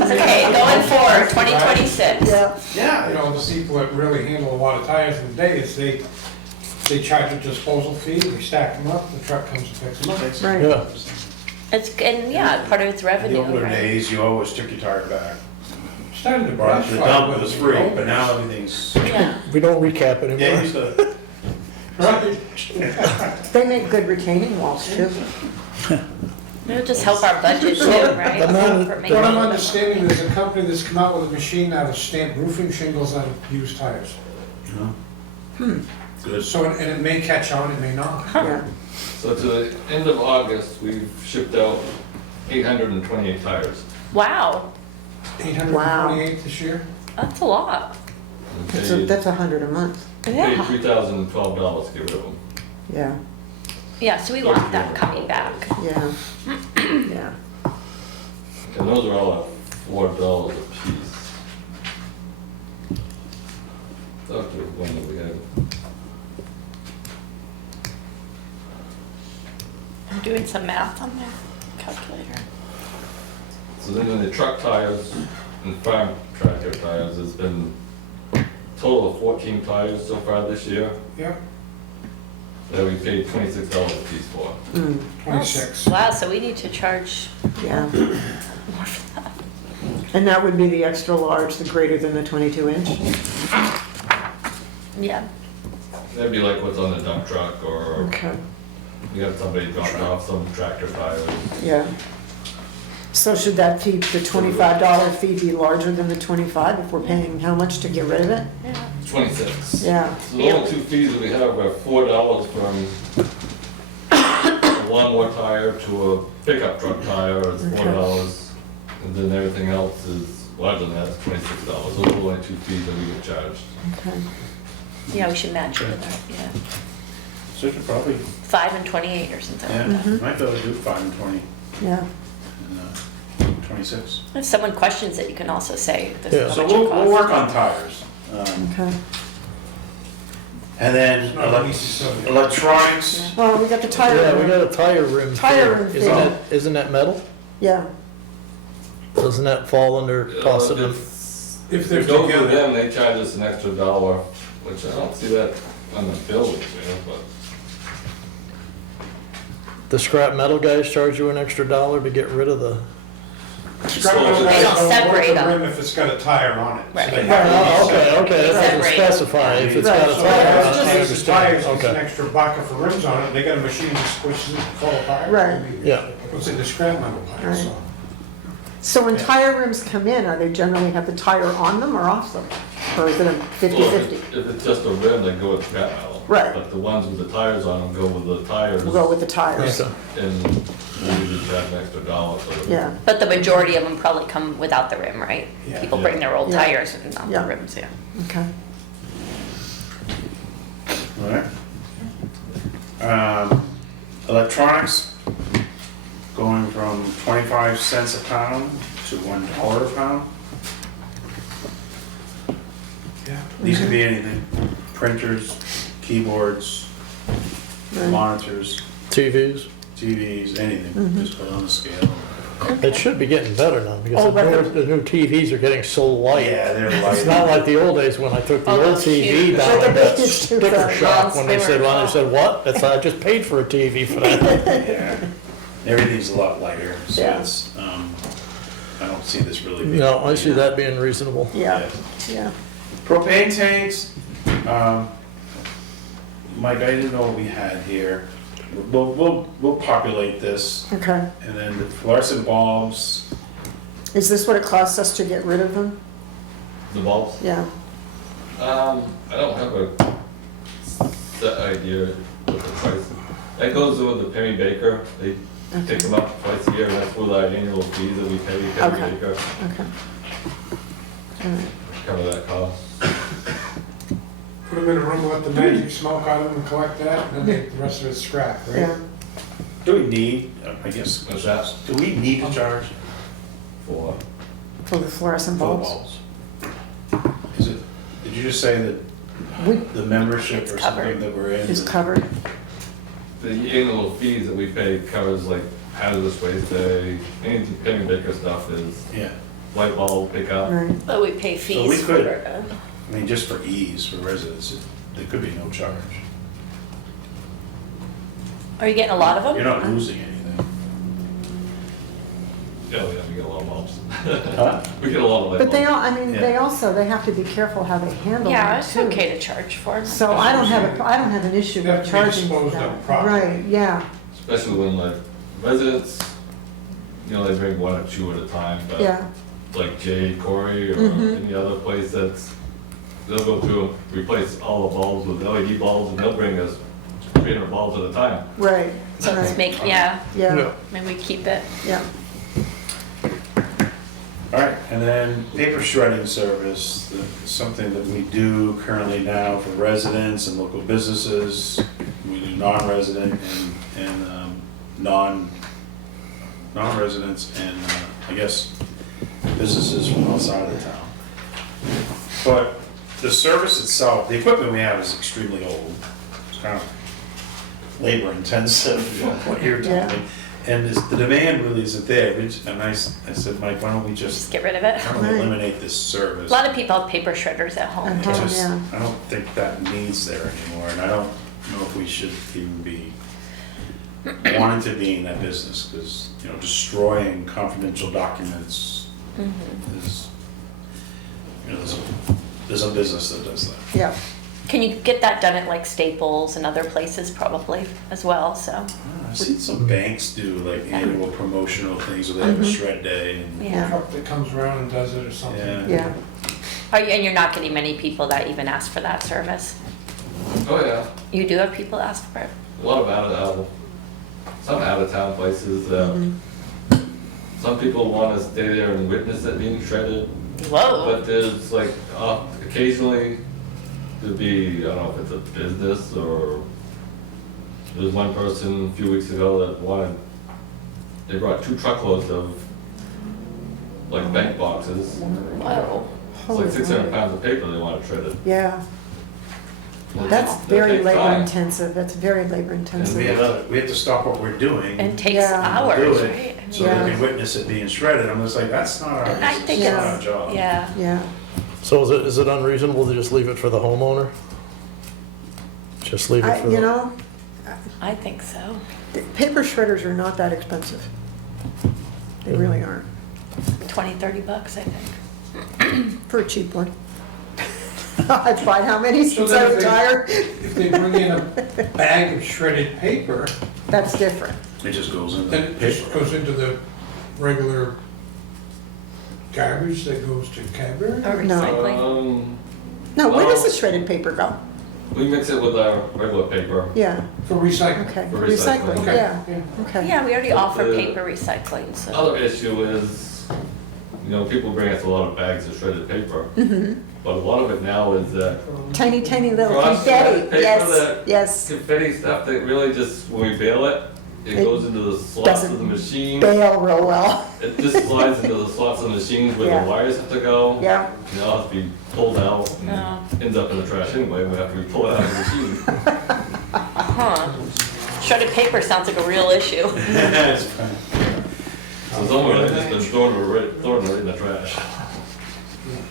Okay, going forward, 2026. Yeah, Yeah. You know, the people that really handle a lot of tires in the day is they charge a disposal fee, they stack them up, the truck comes and picks them up. right. Yeah. It's, and yeah, part of its In revenue, the older right? days, you always took your tire back. Started to Brought brush it to the fire, dump, but it was it's free, open. but now everything's. Yeah. We don't recap Yeah, you anymore. used to. Right. They make good retaining walls too. It'll just help our budget too, right? The non- For making What I'm a little bit more. understanding, there's a company that's come out with a machine now to stamp roofing shingles on used tires. Good. So, and it may catch on, it may not. Yeah, So to the end of August, we've shipped out 828 tires. Wow, 828 this year? that's a lot. We paid that's 100 a month. Yeah. $3,012 to get rid of them. Yeah, Yeah, so we want that coming back. yeah, yeah. And those are all at $4 a piece. That's the one that we have. I'm doing some math on my calculator. So then in the truck tires and farm tractor tires, there's been a total of 14 tires so far this year Yep, that we paid $26 a piece for. 26. Wow, so we need to charge Yeah, more for that. and that would be the extra large, the greater than the 22 inch? Yeah, That'd be like what's on the dump truck, or Okay, you got somebody dropped off some tractor tires. yeah. So should that fee, the $25 fee be larger than the 25 if we're paying how much to get rid of it? yeah. 26. Yeah, So the only two fees that we have are $4 from a lawnmower tire to a pickup truck tire, it's $4. And then everything else is larger than that, it's $26. Those are the only two fees that we get charged. okay. Yeah, we should match it with that, yeah. So you could probably, 5 and 28 or something. yeah, might be able to do 5 and 20 Yeah, and 26. If someone questions it, you can also say, this Yeah. is So how much it we'll work costs. on tires. okay. And then It's not an easy subject. electronics, Well, we got the tire. Yeah, we got a tire rim. Tire fee. rim Isn't that metal? Yeah, Doesn't that fall under cost of the? If they're If we go through together, them, they charge us an extra $1, which I don't see that on the bill, you know, but. The scrap metal guys charge you an extra $1 to get rid of the, scrap metal They guys don't don't work separate the them. rim if it's got a tire on it. So Right. they have to oh, be separate. okay, that doesn't Separate. specify if it's got a Right. So tire on it's it, I just the tires, understand, it's an okay. extra bucket for rims on it, and they got a machine that squishes it to fall apart. Right. Yeah. What's in the scrap metal pile, Right. so. So when tire rims come in, are they generally have the tire on them or off them? Or is it a Well, 50/50? if it's just a rim, they go with scrap metal. Right. But the ones with the tires on them go with the tires. We'll go with the tires. Okay. And we usually charge an extra $1 for the. Yeah, But the majority of them probably come without the rim, right? Yeah. People bring their old Yeah. tires and not Yeah. the rims, yeah. okay. All right. Electronics, going from 25 cents a pound to $1 a pound. Yeah. These could be anything, printers, keyboards, Right. monitors, TVs. TVs, anything, just put on the scale. It should be getting better now because Oh, the but the new TVs are getting so light. Yeah, they're It's light. not like the old days when I took the Oh, old those TV huge. down But and the got big is too sticker fast. shock when they They said, were- well, I said, what? That's, I just paid for a TV for that. Yeah. Everything's a lot lighter, so Yeah. it's, I don't see this really being. No, I see that being reasonable. Yeah, yeah. Propane tanks, Mike, I didn't know what we had here. We'll populate this, Okay. and then the fluorescent bulbs, Is this what it costs us to get rid of them? The bulbs? Yeah, I don't have a set idea what the price. That goes with the Penny Baker. They pick them up twice a year, and that's with our annual fees that we pay Penny Okay. Baker. okay. All right. Cover that cost. Put them in a room, let the magic smoke out of them and collect that, and then the rest of it's scrap, right? Yeah, do we need, I guess, What's that? do we need to charge For for the fluorescent for the bulbs. bulbs? Is it, did you just say that We, the membership It's or covered. something that we're in? is covered. the annual fees that we pay covers like hazardous waste day, any Penny Baker stuff is Yeah, light bulb pickup. Right. But we pay we fees could- for, I mean, just for ease, for residents, there could be no charge. are you getting a lot of them? You're not losing anything. Yeah, we get a lot of bulbs. Huh? We get a lot of light But they bulbs. all, I mean, they Yeah. also, they have to be careful how they handle them Yeah, it's too. okay to charge for them. So I don't have a, I don't have an issue They have with to be charging for disposed that. of properly. Right, yeah, Especially when like residents, you know, they bring one or two at a time, but yeah, like Jay, Corey, or Mhm. any other place that's, they'll go through and replace all the bulbs with LED bulbs, and they'll bring us 300 bulbs at a time. right, So let's right, make, yeah, yeah, maybe we keep it. yeah. All right, and then paper shredding service, something that we do currently now for residents and local businesses. We do non-resident and non-residents and, I guess, businesses from outside of the town. But the service itself, the equipment we have is extremely old. It's kind of labor intensive, what you're Yeah. talking. And the demand really isn't there. And I said, Mike, why don't we just Just get rid of it. kind of Right. eliminate this service? A lot of people have paper shredders at home At too. home. Just- yeah. I don't think that needs there anymore, and I don't know if we should even be wanting to be in that business, because, you know, destroying confidential documents is, you know, there's a business that does that. Yeah, Can you get that done at like Staples and other places probably as well, so, I've seen some banks do like annual promotional things where they have a shred day, and yeah. Truck that comes around and does it or something. yeah. yeah, And you're not getting many people that even ask for that service? Oh, yeah. You do have people ask for it? A lot of some out-of-town places, some people want to stay there and witness it being shredded, Whoa, but there's like, occasionally, there'd be, I don't know if it's a business or, there's one person a few weeks ago that they brought 2 truckloads of, like, bank boxes. whoa. It's Holy like 600 moly. pounds of paper they wanted shredded. yeah. Well, That's that very takes labor time. intensive, that's very labor And intensive. we have to stop what we're doing. And it takes Yeah. hours, do it, right? So Yeah. they can witness it being shredded. I'm just like, that's not our I business, think it's not it's- our job. Yeah, Yeah, So is it unreasonable to just leave it for the homeowner? Just leave it for the... You know, I think so. paper shredders are not that expensive. They really aren't, 20, 30 bucks, I think. for a cheap one. I've bought how many So since then I if they- retired? If they bring in a bag of shredded paper, That's different. It just goes in then the it just paper. goes into the regular garbage that goes to Cadbury? Or No. recycling. No, where does Well- the shredded paper go? We mix it with our regular paper. Yeah, For recycling? okay, For for recycling. recycling, Okay. yeah, okay. Yeah, we already offer The paper recycling, so. Other issue is, people bring us a lot of bags of shredded paper, but a lot of it now is that Tiny, tiny little cross-shredded confetti, paper yes, that- yes. confetti stuff that really just, when we bail it, it It goes into the slots of the doesn't machine. Bail real well, It just slides into the slots of the machines where Yeah. the wires have to go. yeah. It has to be pulled out No. and ends up in the trash anyway, after we pull it out of the machine. Huh. Shredded paper sounds like a real issue. It's fine. So some of it has been thrown right in the trash.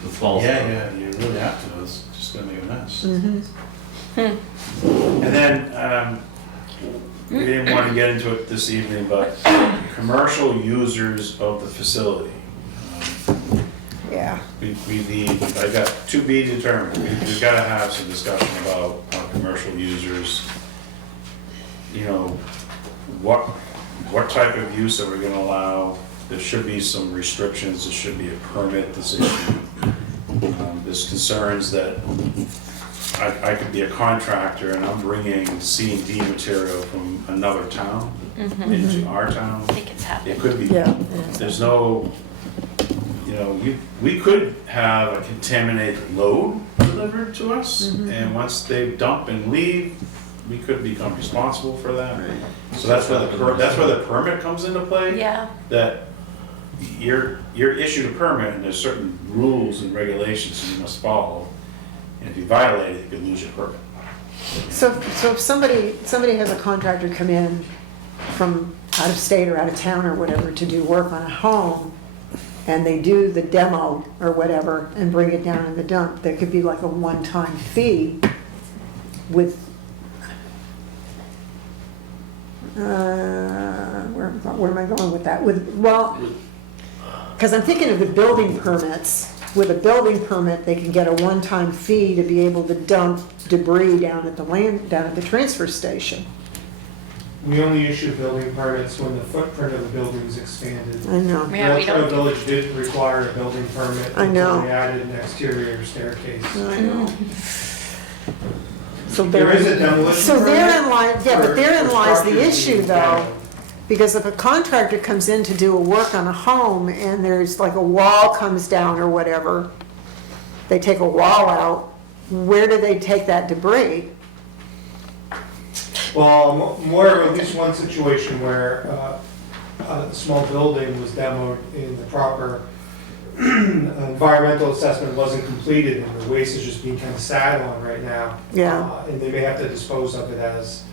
The small stuff. Yeah, you really have to, it's just gonna make a mess. Mm-hmm. And then, we didn't want to get into it this evening, but commercial users of the facility. Yeah, We need, I got to be determined, we've got to have some discussion about our commercial users. What type of use are we gonna allow? There should be some restrictions, there should be a permit that's issued. There's concerns that I could be a contractor and I'm bringing C&D material from another town into our town. I think it's It happening. could be, yeah. there's no, we could have a contaminated load delivered to us, and once they dump and leave, we could become responsible for that. So that's where the permit comes into play. Yeah, That you're issued a permit, and there's certain rules and regulations you must follow, and if you violate it, you could lose your permit. So if somebody has a contractor come in from out of state or out of town or whatever to do work on a home, and they do the demo or whatever and bring it down in the dump, there could be like a one-time fee with, where am I going with that? Because I'm thinking of the building permits. With a building permit, they can get a one-time fee to be able to dump debris down at the transfer station. We only issue building permits when the footprint of the building is expanded. I know. yeah, we Littleton don't. Village did require a building permit I know. until we added an exterior staircase. I know. So There is a demolition So therein permit lies, yeah, but for- therein for lies the structures issue being though. down. Because if a contractor comes in to do a work on a home and there's like a wall comes down or whatever, they take a wall out, where do they take that debris? Well, more of at least one situation where a small building was demoed and the proper environmental assessment wasn't completed and the waste is just being kind of sat on right now. Yeah. And they may have to dispose of it as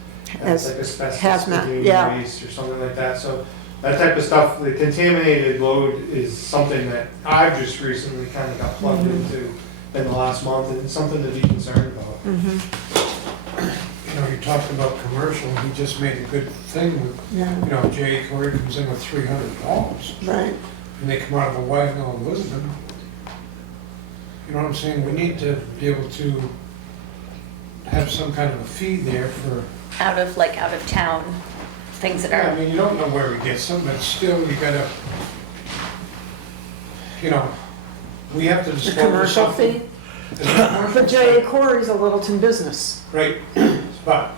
As like asbestos hazmat, containing yeah. waste or something like that. So that type of stuff, the contaminated load is something that I've just recently kind of got plugged into in the last month, and it's something to be concerned about. You know, you talked about commercial, he just made a good thing with, Yeah, Jay Corey comes in with $300, right. and they come out of a Wagnall in Lisbon. You know what I'm saying? We need to be able to have some kind of a fee there for, Out of town, things that I are, mean, you don't know where he gets them, but still, you gotta, we have to The disclose commercial something. fee? Is it commercial? But J.A. Corey's a Littleton business, Right, but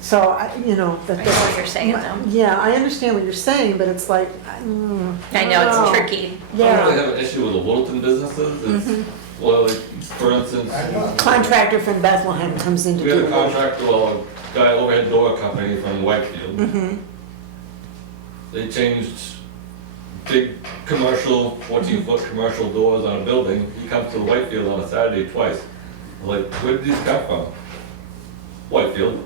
so, I know what you're saying though. Yeah, I understand what you're saying, but it's like, I know, it's tricky. I don't really Yeah, have an issue with the Littleton businesses. It's, well, like, for instance, I know. contractor from Bethlehem comes in to we had do a work. contractor, a guy overhead door company from Whitefield. Mhm. They changed big commercial, 14-foot commercial doors on a building. He comes to Whitefield on a Saturday twice. I'm like, where did these come from? Whitefield.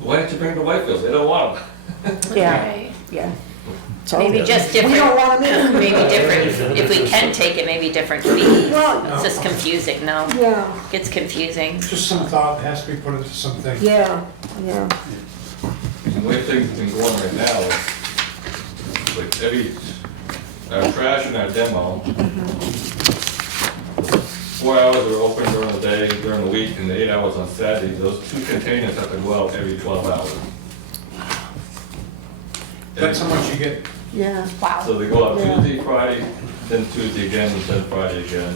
Why didn't you bring them to Whitefield? They don't want them. Yeah, Right. yeah. So Maybe just different. We don't want them in. Maybe different, if we can take it, maybe different fees. Well, It's just confusing, no? yeah, Gets confusing. Just some thought has to be put into something. yeah. The way things have been going right now, is like our trash and our demo, 4 hours are open during the day, during the week, and 8 hours on Saturday. Those 2 containers have to go out every 12 hours. That's how much you get. Yeah, Wow. So they go out Yeah. Tuesday, Friday, then Tuesday again, and then Friday again.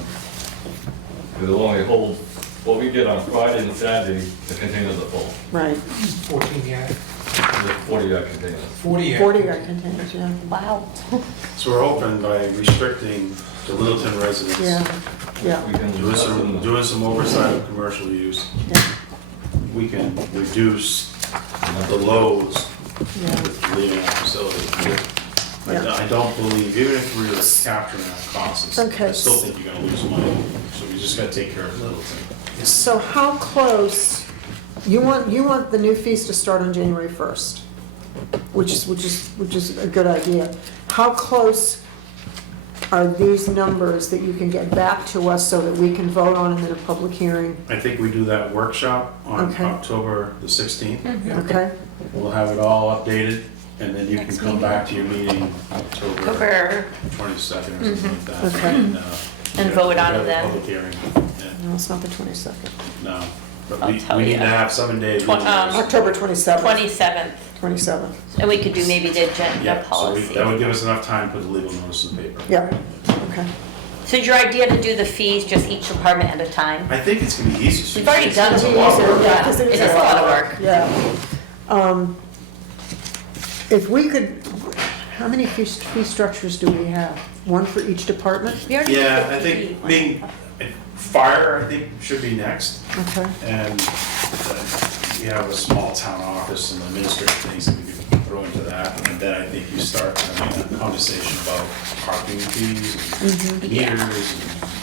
They'll only hold, what we get on Friday and Saturday, the containers are full. right. 14 yard, There's 40-yard containers. 40 yard. 40-yard containers, yeah. Wow. So we're hoping by restricting the Littleton residents, Yeah, yeah, We can doing some oversight of commercial use, yeah, we can reduce the loads yeah. with leaving our facility. Yeah. I don't believe, even if we were capturing our costs, Okay. I still think you're gonna lose money, so we just gotta take care of Littleton. So how close, you want the new fees to start on January 1st, which is a good idea. How close are these numbers that you can get back to us so that we can vote on them in a public hearing? I think we do that workshop on Okay. October the 16th. Okay, We'll have it all updated, and then you can Next come meeting. back to your meeting October Over 22nd or something like that. Okay. And vote on it we have a then. Public hearing, yeah, no, it's not the 22nd. no. But I'll tell we need you. to have 7 days. October 27th. 27th, 27th, and we could do maybe the agenda Yeah, so policy. that would give us enough time to put the legal notice in the paper. yeah, okay. So is your idea to do the fees just each department at a time? I think it's gonna be easy. We've already done it. It's a lot of work. Yeah, 'cause It is a lot of work. Yeah. If we could, how many fee structures do we have? One for each department? We already did Yeah, the I think, fee I mean, fire, I think, should be next. Okay, And we have a small town office and administrative things that we can throw into that. And then I think you start having a conversation about parking fees, and Yeah. meters,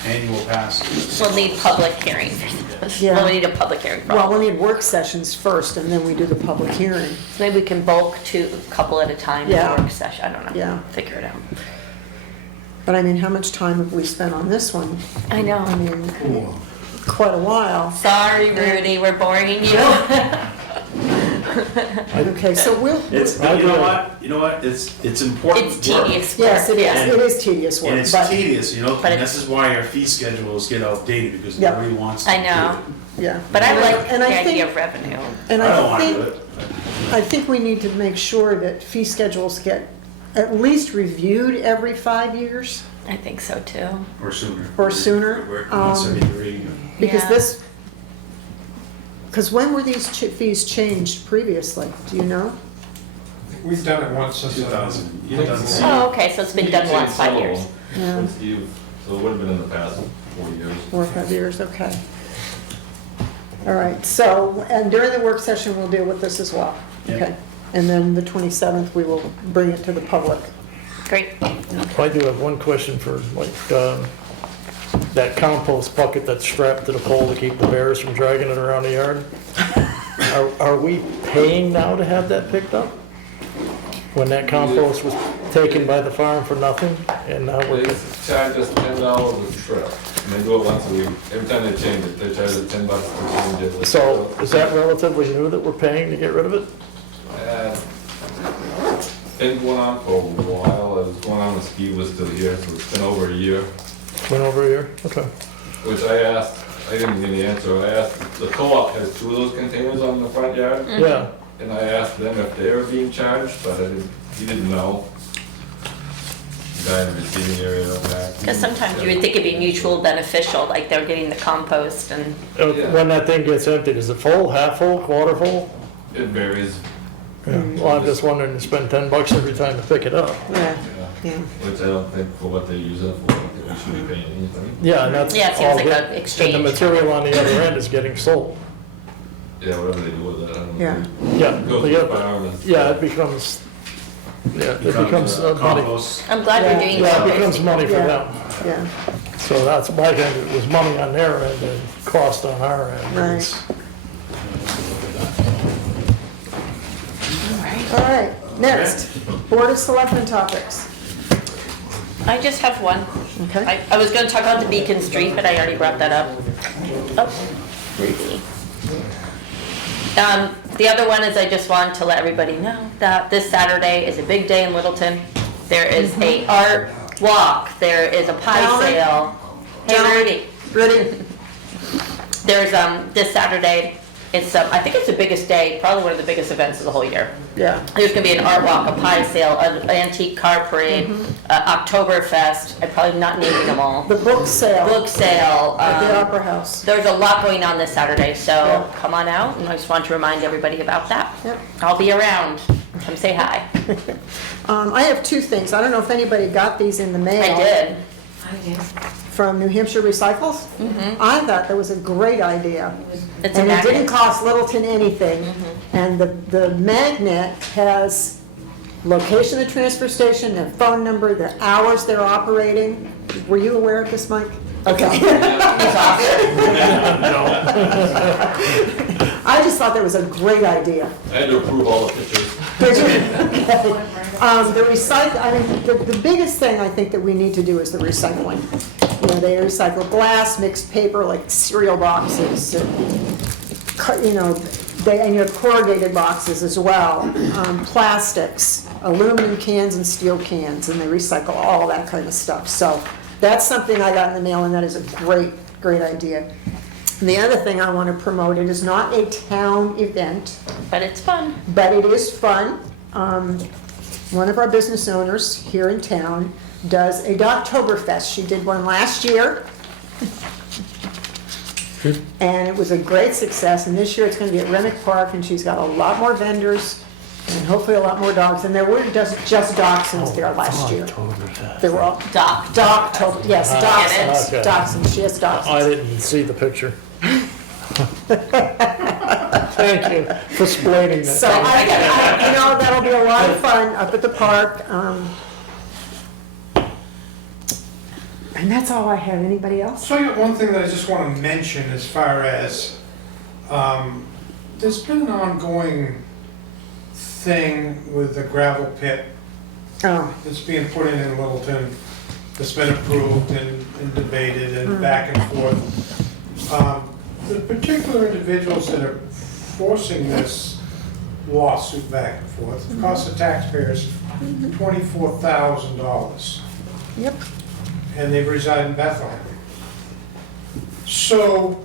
and annual passes. We'll need public hearing for this. Yeah. Well, we need a public hearing for well, all. we need work sessions first and then we do the public hearing. So maybe we can bulk to a couple at a time in Yeah. a work session, I don't know. Yeah. Figure it out. But I mean, how much time have we spent on this one? I know. I mean, quite a while. Sorry, Rudy, we're boring you. Okay, so we'll, It's, you know what, it's important It's work. tedious. yes, it Yeah. is, it is tedious And work, it's but, tedious, But and this is why our fee schedules get outdated, because Yeah. nobody wants to I do know. it. yeah. But I like And the I idea think- of revenue. And I don't I wanna do think, it. I think we need to make sure that fee schedules get at least reviewed every 5 years, I think so too. Or sooner. Or sooner, We're at 173. because Yeah. this, because when were these fees changed previously, do you know? We've done it once since. 2000. You've done the Oh, okay, so it's been done the last 5 years. Yeah. With Steve, so it would have been in the past 4 years. 4 or 5 years, okay. All right, so, and during the work session, we'll deal with this as well, Yeah. okay? And then the 27th, we will bring it to the public. Great. I do have one question for, like, that compost bucket that's strapped to the pole to keep the bears from dragging it around the yard. Are we paying now to have that picked up? When that compost was taken by the farm for nothing, and now They we're, charge us $10 a trip, and they do it once a week. Every time they change it, they charge us $10 to change it. so is that relatively new that we're paying to get rid of it? Been going on for a while. It was going on when Steve was still here, so it's been over a year. Went over a year? Okay. Which I asked, I didn't get the answer. I asked, the co-op has 2 of those containers on the front yard, Yeah, and I asked them if they were being charged, but he didn't know. The guy in the receiving area on that. Because sometimes you would think it'd be mutual beneficial, like they're getting the compost and, when that thing gets emptied, is it full, half full, quarter full? It varies, Yeah. Well, I'm just wondering, to spend $10 every time to pick it up. Yeah, yeah. yeah. Which I don't think for what they use it for, I don't think we should be paying anything. Yeah, and that's Yeah, it seems all like good. a exchange. And the material on the other end is getting sold. Yeah, whatever they do with it, I don't know. Yeah. Yeah, It goes to the farm and. yeah, it becomes, it becomes money. compost. I'm glad we're Yeah. doing Yeah, it becomes composting. money for Yeah. them. Yeah, So that's why it was money on their end and cost on our end. right. All right, Next, Board of Selectmen topics. I just have one. Okay. I was gonna talk about the Beacon Street, but I already brought that up. Oh, Ruby. The other one is I just wanted to let everybody know that this Saturday is a big day in Littleton. There is a art walk, there is a pie Gentlemen. sale. Hey, Rudy. Ready? There's, this Saturday, it's, I think it's the biggest day, probably one of the biggest events of the whole year. Yeah. There's gonna be an art walk, a pie sale, an antique car parade, Oktoberfest, I'm probably not naming them all. The book sale Book sale. at the Opera House. There's a lot going on this Saturday, so Yeah. come on out, and I just want to remind everybody about that. Yep. I'll be around, come say hi. I have two things. I don't know if anybody got these in the mail. I did. From New Hampshire Recycles. I thought that was a great idea. It's a And it didn't magnet. cost Littleton anything. And the magnet has location of the transfer station, their phone number, their hours they're operating. Were you aware of this, Mike? Okay. He's off. I just thought that was a great idea. I had to approve all the pictures. Did you? The recycle, I mean, the biggest thing I think that we need to do is the recycling. You know, they recycle glass, mixed paper, like cereal boxes, and and your corrugated boxes as well, plastics, aluminum cans and steel cans, and they recycle all that kind of stuff. So that's something I got in the mail, and that is a great, great idea. And the other thing I want to promote, it is not a town event, But it's fun. but it is fun. One of our business owners here in town does a Oktoberfest. She did one last year. And it was a great success, and this year it's gonna be at Remick Park, and she's got a lot more vendors, and hopefully a lot more dogs, and there were just dachshunds there last year. They were all, Doc. yes, Okay. dachshunds, dachshunds, she has I dachshunds. didn't see the picture. Thank you for explaining So, that. that'll be a lot of fun up at the park. And that's all I have. Anybody else? So I got one thing that I just want to mention as far as, there's been an ongoing thing with the gravel pit Oh, that's being put in Littleton, that's been approved and debated and back and forth. The particular individuals that are forcing this lawsuit back and forth, it costs the taxpayers $24,000. yep. And they reside in Bethlehem. So,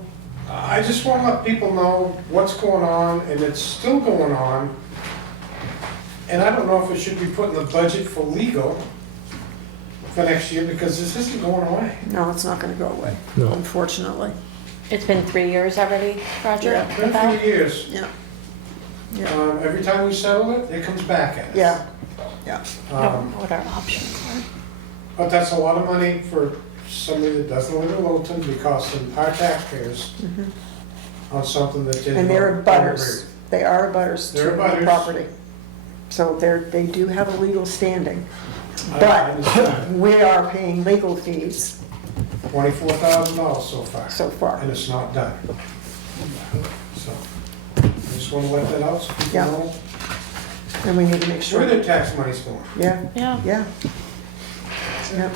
I just want to let people know what's going on, and it's still going on. And I don't know if it should be put in the budget for legal for next year, because this isn't going away. No, it's not gonna go away, No. unfortunately. It's been 3 years already, Roger? Yeah, It's been with that? 3 years. Yeah, Every time we settle it, it comes back at us. yeah, yeah. I don't know what our options are. But that's a lot of money for somebody that doesn't live in Littleton, because of our taxpayers on something that they And they're don't butters. agree. They are butters to They're the abutters. property. So they do have a legal standing. I But understand. we are paying legal fees $24,000 so far. so far. And it's not done. So, I just want to let that out so people Yeah. know And we need to make where sure. their tax money's going. Yeah, Yeah. yeah. Yep.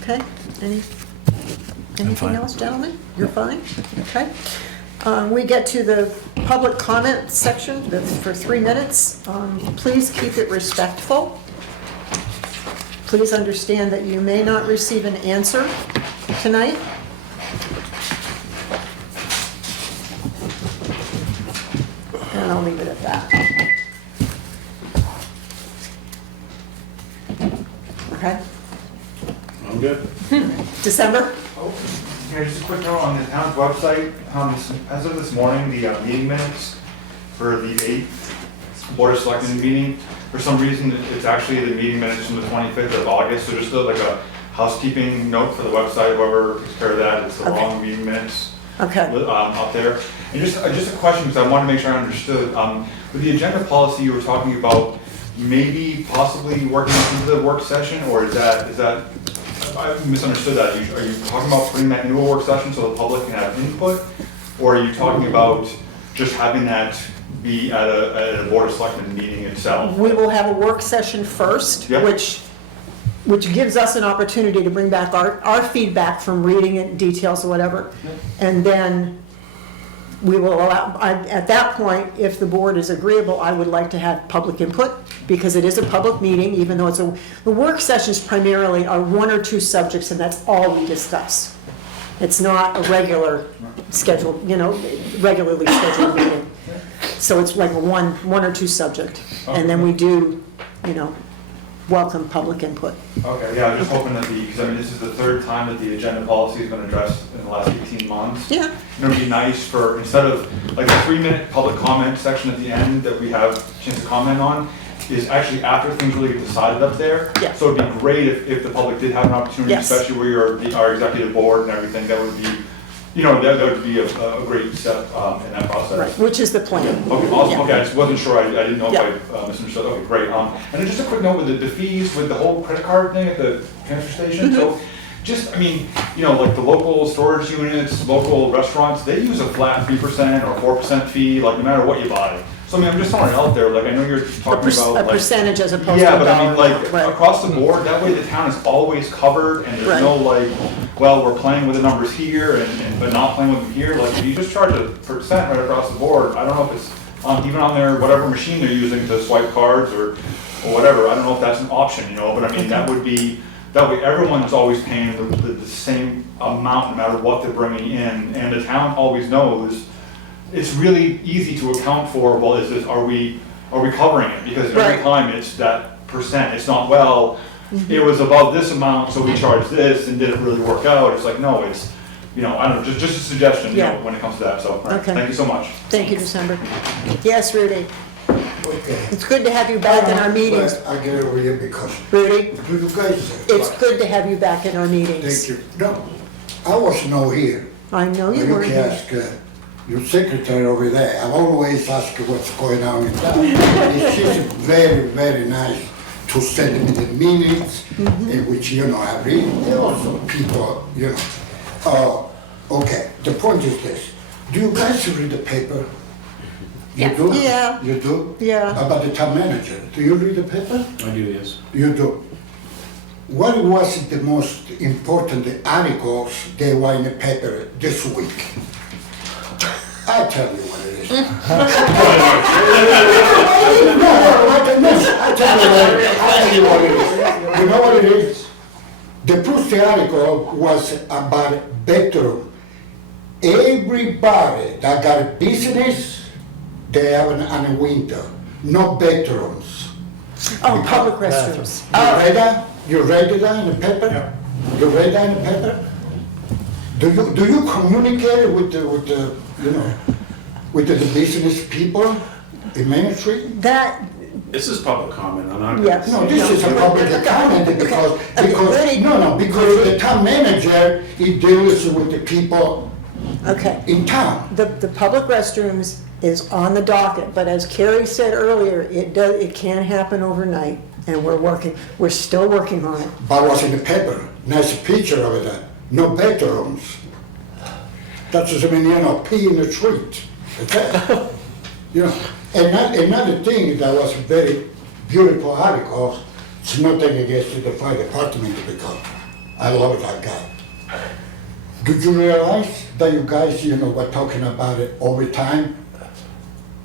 Okay, anything fine. else, gentlemen? You're fine? Okay. We get to the public comment section for 3 minutes. Please keep it respectful. Please understand that you may not receive an answer tonight. And I'll leave it at that. Okay, I'm good. December? Yeah, just a quick note on the town's website, as of this morning, the meeting minutes for the 8th Board of Selectmen meeting, for some reason, it's actually the meeting minutes from the 25th of August, so just like a housekeeping note for the website, whoever takes care of that, it's the Okay. wrong meeting minutes Okay. up there. And just a question, because I want to make sure I understood, with the agenda policy you were talking about, maybe possibly working into the work session, or is that, I misunderstood that. Are you talking about putting that into a work session so the public can have input? Or are you talking about just having that be at a Board of Selectmen meeting itself? We will have a work session first, Yep. which gives us an opportunity to bring back our feedback from reading it, details or whatever. And then we will allow, at that point, if the board is agreeable, I would like to have public input, because it is a public meeting, even though the work sessions primarily are one or two subjects, and that's all we discuss. It's not a regular scheduled, regularly scheduled meeting. So it's like a one or two subject. And then we do, welcome public input. Okay, yeah, I'm just hoping that because this is the third time that the agenda policy has been addressed in the last 18 months. Yeah. And it would be nice for, instead of like the 3-minute public comment section at the end that we have a chance to comment on, is actually after things really get decided up there. Yeah. So it'd be great if the public did have an opportunity, Yes. especially where you're our executive board and everything, that would be, that would be a great step in that process. Right, which is the plan. Okay, awesome, Yeah. okay, I just wasn't sure, I didn't know Yeah. if I misunderstood, okay, great. And then just a quick note with the fees, with the whole credit card thing at the transfer station, so, just, like the local storage units, local restaurants, they use a flat 3% or 4% fee, like no matter what you buy. So I'm just throwing it out there, like I know you're talking about A like. percentage as opposed to Yeah, a but dollar. like Right. across the board, that way the town is always covered and there's Right. no like, well, we're playing with the numbers here but not playing with them here. Like if you just charge a percent right across the board, I don't know if it's even on their whatever machine they're using to swipe cards or whatever. I don't know if that's an option, but that would be, that way everyone is always paying the same amount no matter what they're bringing in, and the town always knows. It's really easy to account for, well, are we covering it? Because every Right. time it's that percent, it's not, well, it was above this amount, so we charged this, and did it really work out? It's like, no, it's, I don't know, just a suggestion, Yeah. when it comes to that, so, all right, Okay. thank you so much. Thank you, December. Yes, Rudy, Okay. it's good to have you back in our meetings. But I get over here because, Rudy, do you guys? it's good to have you back in our meetings. Thank you. No, I was not here. I know you You were can here. ask your secretary over there. I always ask her what's going on in town. And she's very, very nice to send me the minutes, in which, I read. There are also people, okay, the point is this. Do you guys read the paper? You do? Yeah. You do? Yeah. About the town manager. Do you read the paper? I do, yes. You do. What was the most important articles they were in the paper this week? I'll tell you what it is. No, I'll tell you what it is. You know what it is? The first article was about bedroom. Everybody that got a business, they have a window, no bedrooms. Oh, public restrooms. You read that? You read that in the paper? Yeah. You read that in the paper? Do you communicate with the business people in Main Street? That, This is public comment, I'm not. yes. No, this is a public comment because the town manager, he deals with the people Okay. in town. The public restrooms is on the docket, but as Carrie said earlier, it can't happen overnight, and we're still working on it. But was in the paper, nice picture of it, no bedrooms. That doesn't mean, pee in the street. Okay? Another thing that was a very beautiful article, it's nothing against the fire department because I love that guy. Did you realize that you guys, were talking about it overtime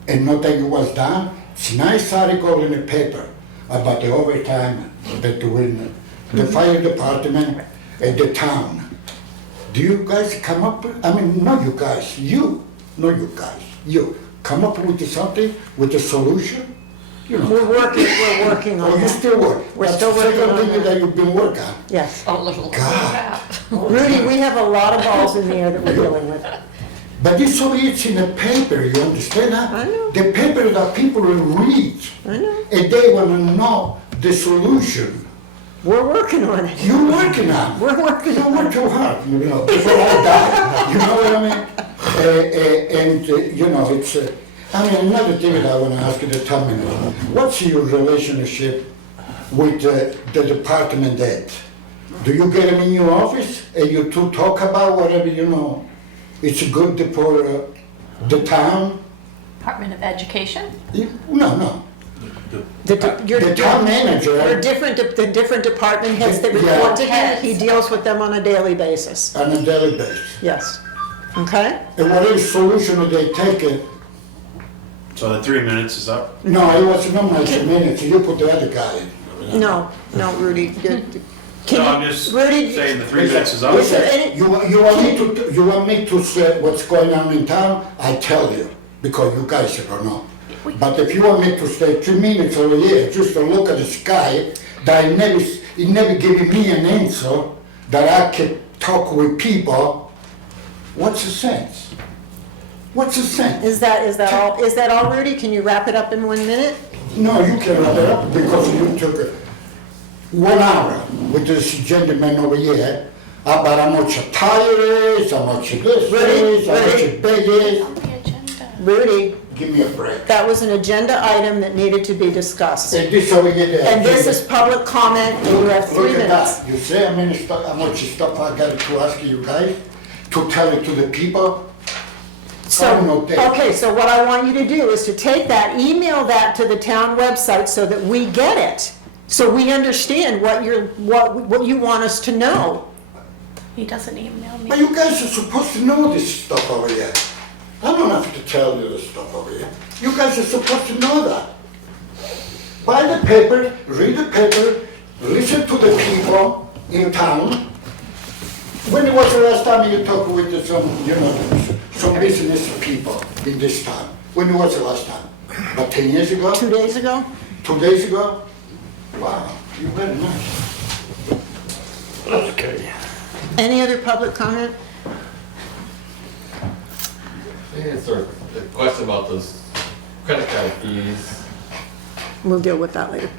and nothing was done? It's a nice article in the paper about the overtime that doing the fire department and the town. Do you guys come up, not you guys, you come up with something, with a solution? We're working on Oh, you that. still work? We're still working on That's the second thing that. that you've been working on. Yes. God. Rudy, we have a lot of balls in the air that we're dealing with. But it's so it's in the paper, you understand that? I know. The paper that people read, I know. and they want to know the solution. We're working on it. You're working on it. We're working Don't on work it. too hard, people all die, you know what I mean? It's, another thing that I want to ask you to tell me, what's your relationship with the department head? Do you get them in your office and you two talk about whatever, it's good for the town? Department of Education? No. The town manager. The different department heads that Yeah. report to him, he deals with them on a daily basis. On a daily basis. Yes. Okay? And whatever solution they take it, So the 3 minutes is up? no, it was not my minutes, you put the other guy in. No, Rudy. No, I'm just Rudy, saying the 3 minutes is up. Is there any- You want me to say what's going on in town? I tell you, because you guys don't know. But if you want me to stay 2 minutes over here, just to look at the sky, that it never giving me an answer, that I can talk with people, what's the sense? What's the sense? Is that all, Rudy? Can you wrap it up in 1 minute? No, you can wrap it up because you took 1 hour with this gentleman over here about how much a tire is, how much this is, how much a bed is. Rudy, Give me a break. that was an agenda item that needed to be discussed. And this over here. And this is public comment, and you have 3 Look at minutes. that. You see how much stuff I got to ask you guys to tell it to the people? So, no date. okay, so what I want you to do is to take that, email that to the town website so that we get it. So we understand what you want us to know. He doesn't email me. But you guys are supposed to know this stuff over here. I don't have to tell you this stuff over here. You guys are supposed to know that. Buy the paper, read the paper, listen to the people in town. When was the last time you talked with some business people in this town? When was the last time? About 10 years ago? 2 days ago? 2 days ago? Wow, you're very nice. Okay. Any other public comment? I think it's sort of a question about those credit card fees. We'll deal with that later.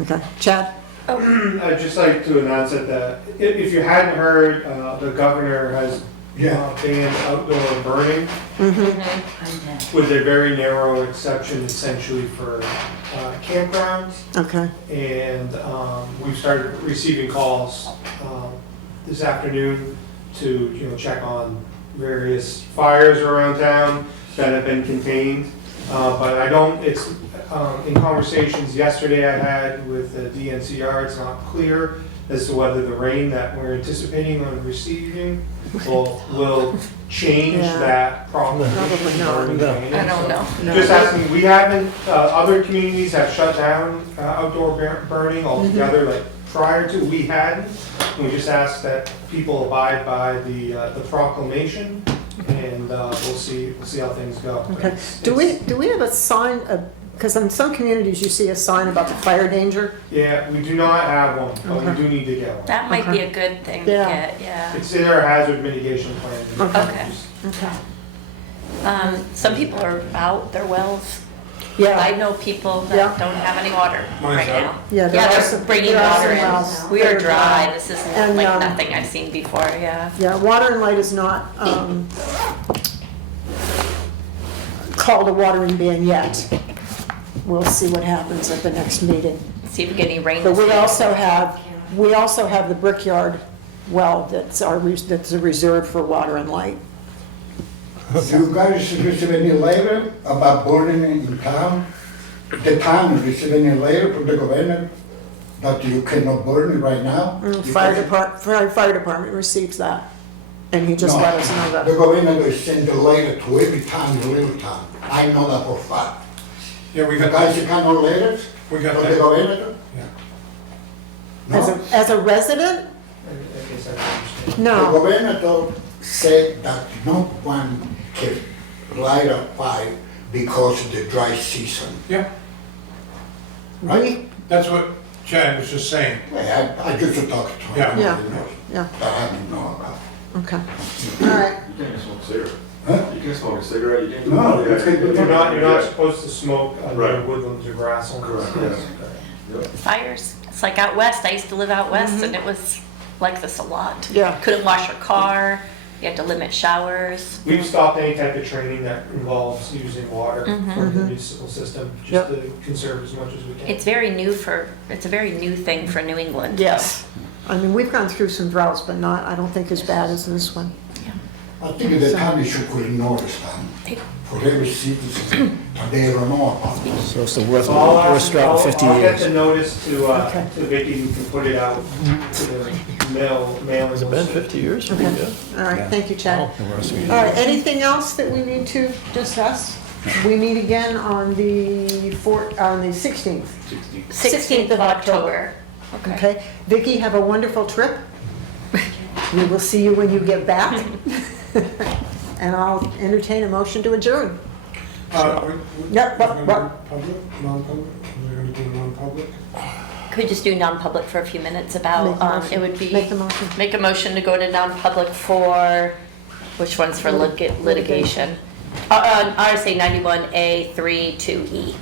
Okay, Chad? I'd just like to announce that if you hadn't heard, the governor has banned outdoor burning with a very narrow exception essentially for campgrounds. Okay. And we've started receiving calls this afternoon to check on various fires around town that have been contained. But I don't, it's in conversations yesterday I had with the DNCR, it's not clear as to whether the rain that we're anticipating on receiving will change Yeah. that problem. Probably not. Burning drainage. I don't know. No. Just asking, we haven't, other communities have shut down outdoor burning altogether, like prior to, we hadn't. And we just ask that people abide by the proclamation, and we'll see how things go. Okay. Do we have a sign, because in some communities you see a sign about the fire danger? Yeah, we do not have one, but we Okay. do need to get one. That might be a good thing to Yeah. get, yeah. It's in our hazard mitigation plan. Okay. Okay. Some people are out their wells. Yeah. I know people Yeah. that don't have any water right now. Yeah, there are they're some- bringing there are water some wells in. We that are are dry. dry. This is And, like nothing I've seen before, yeah. Yeah, Water and Light is not called a watering ban yet. We'll see what happens at the next meeting. See if we get any rain. But this we year. also have the Brickyard well that's a reserve for Water and Light. You guys receive any letter about burning in town? The town receive any letter from the governor that you cannot burn it right now? Fire department receives that, and he just No, let us know The that. governor will send a letter to every town in Littleton. I know that for a fact. Yeah, we You got guys that. got no letters We from got the that. governor? Yeah. No? As a resident? I guess I understand. The No. governor said that no one can light a fire because of the dry season. Yeah, Right? that's what Chad was just saying. Yeah, I used to talk to him. Yeah. Yeah. He knows. Yeah. That I didn't know about. Okay. All right. You can't smoke a cigarette. Huh? You can't smoke a cigarette, you can't. No, it's good. You're not supposed to smoke under Right. woodlands or grasslands. Correct, yes. Fires. It's like out west. I used to live out west and it was like this a lot. Yeah. Couldn't wash your car. You had to limit showers. We've stopped any type of training that involves using water from the municipal system, just to conserve as much as we can. It's a very new thing for New England. Yes. I mean, we've gone through some droughts, but not, I don't think as bad as this one. I think the town should put in notice then, correct receipts, they don't know about it. So it's the worth, So I'll worth ask, drought in 50 I'll get the years. notice to Okay. Vicky, who can put it out to the mailing. Has it been 50 years? Okay. Yeah. All right, Yeah. thank you, Chad. Oh. The worst we- All right, anything else that we need to discuss? We meet again on the 16th. 16th of October. Okay, Vicky, have a wonderful trip. We will see you when you get back. And I'll entertain a motion to adjourn. Yep, what? Public, non-public, we're gonna do non-public. Could we just do non-public for a few minutes Make about, the motion. it would be. Make the motion. Make a motion to go to non-public for, which one's for litigation? RSA 91A 3 2E.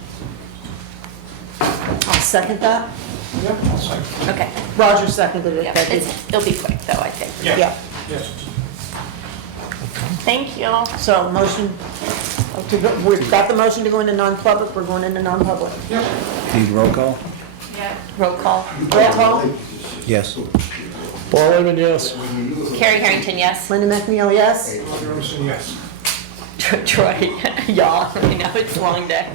I'll second that. Yeah, I'll second. Okay. Roger seconded it. Yeah, That is- it'll be quick though, I think. Yeah, Yes. Thank you. so motion, we've got the motion to go into non-public, we're going into non-public. Need roll call? Yeah. Roll call. Roll call, Yes. Paul Lehman, yes. Carrie Harrington, yes. Linda McNeil, yes? Roger Emerson, yes. Troy, yeah, I know, it's a long day.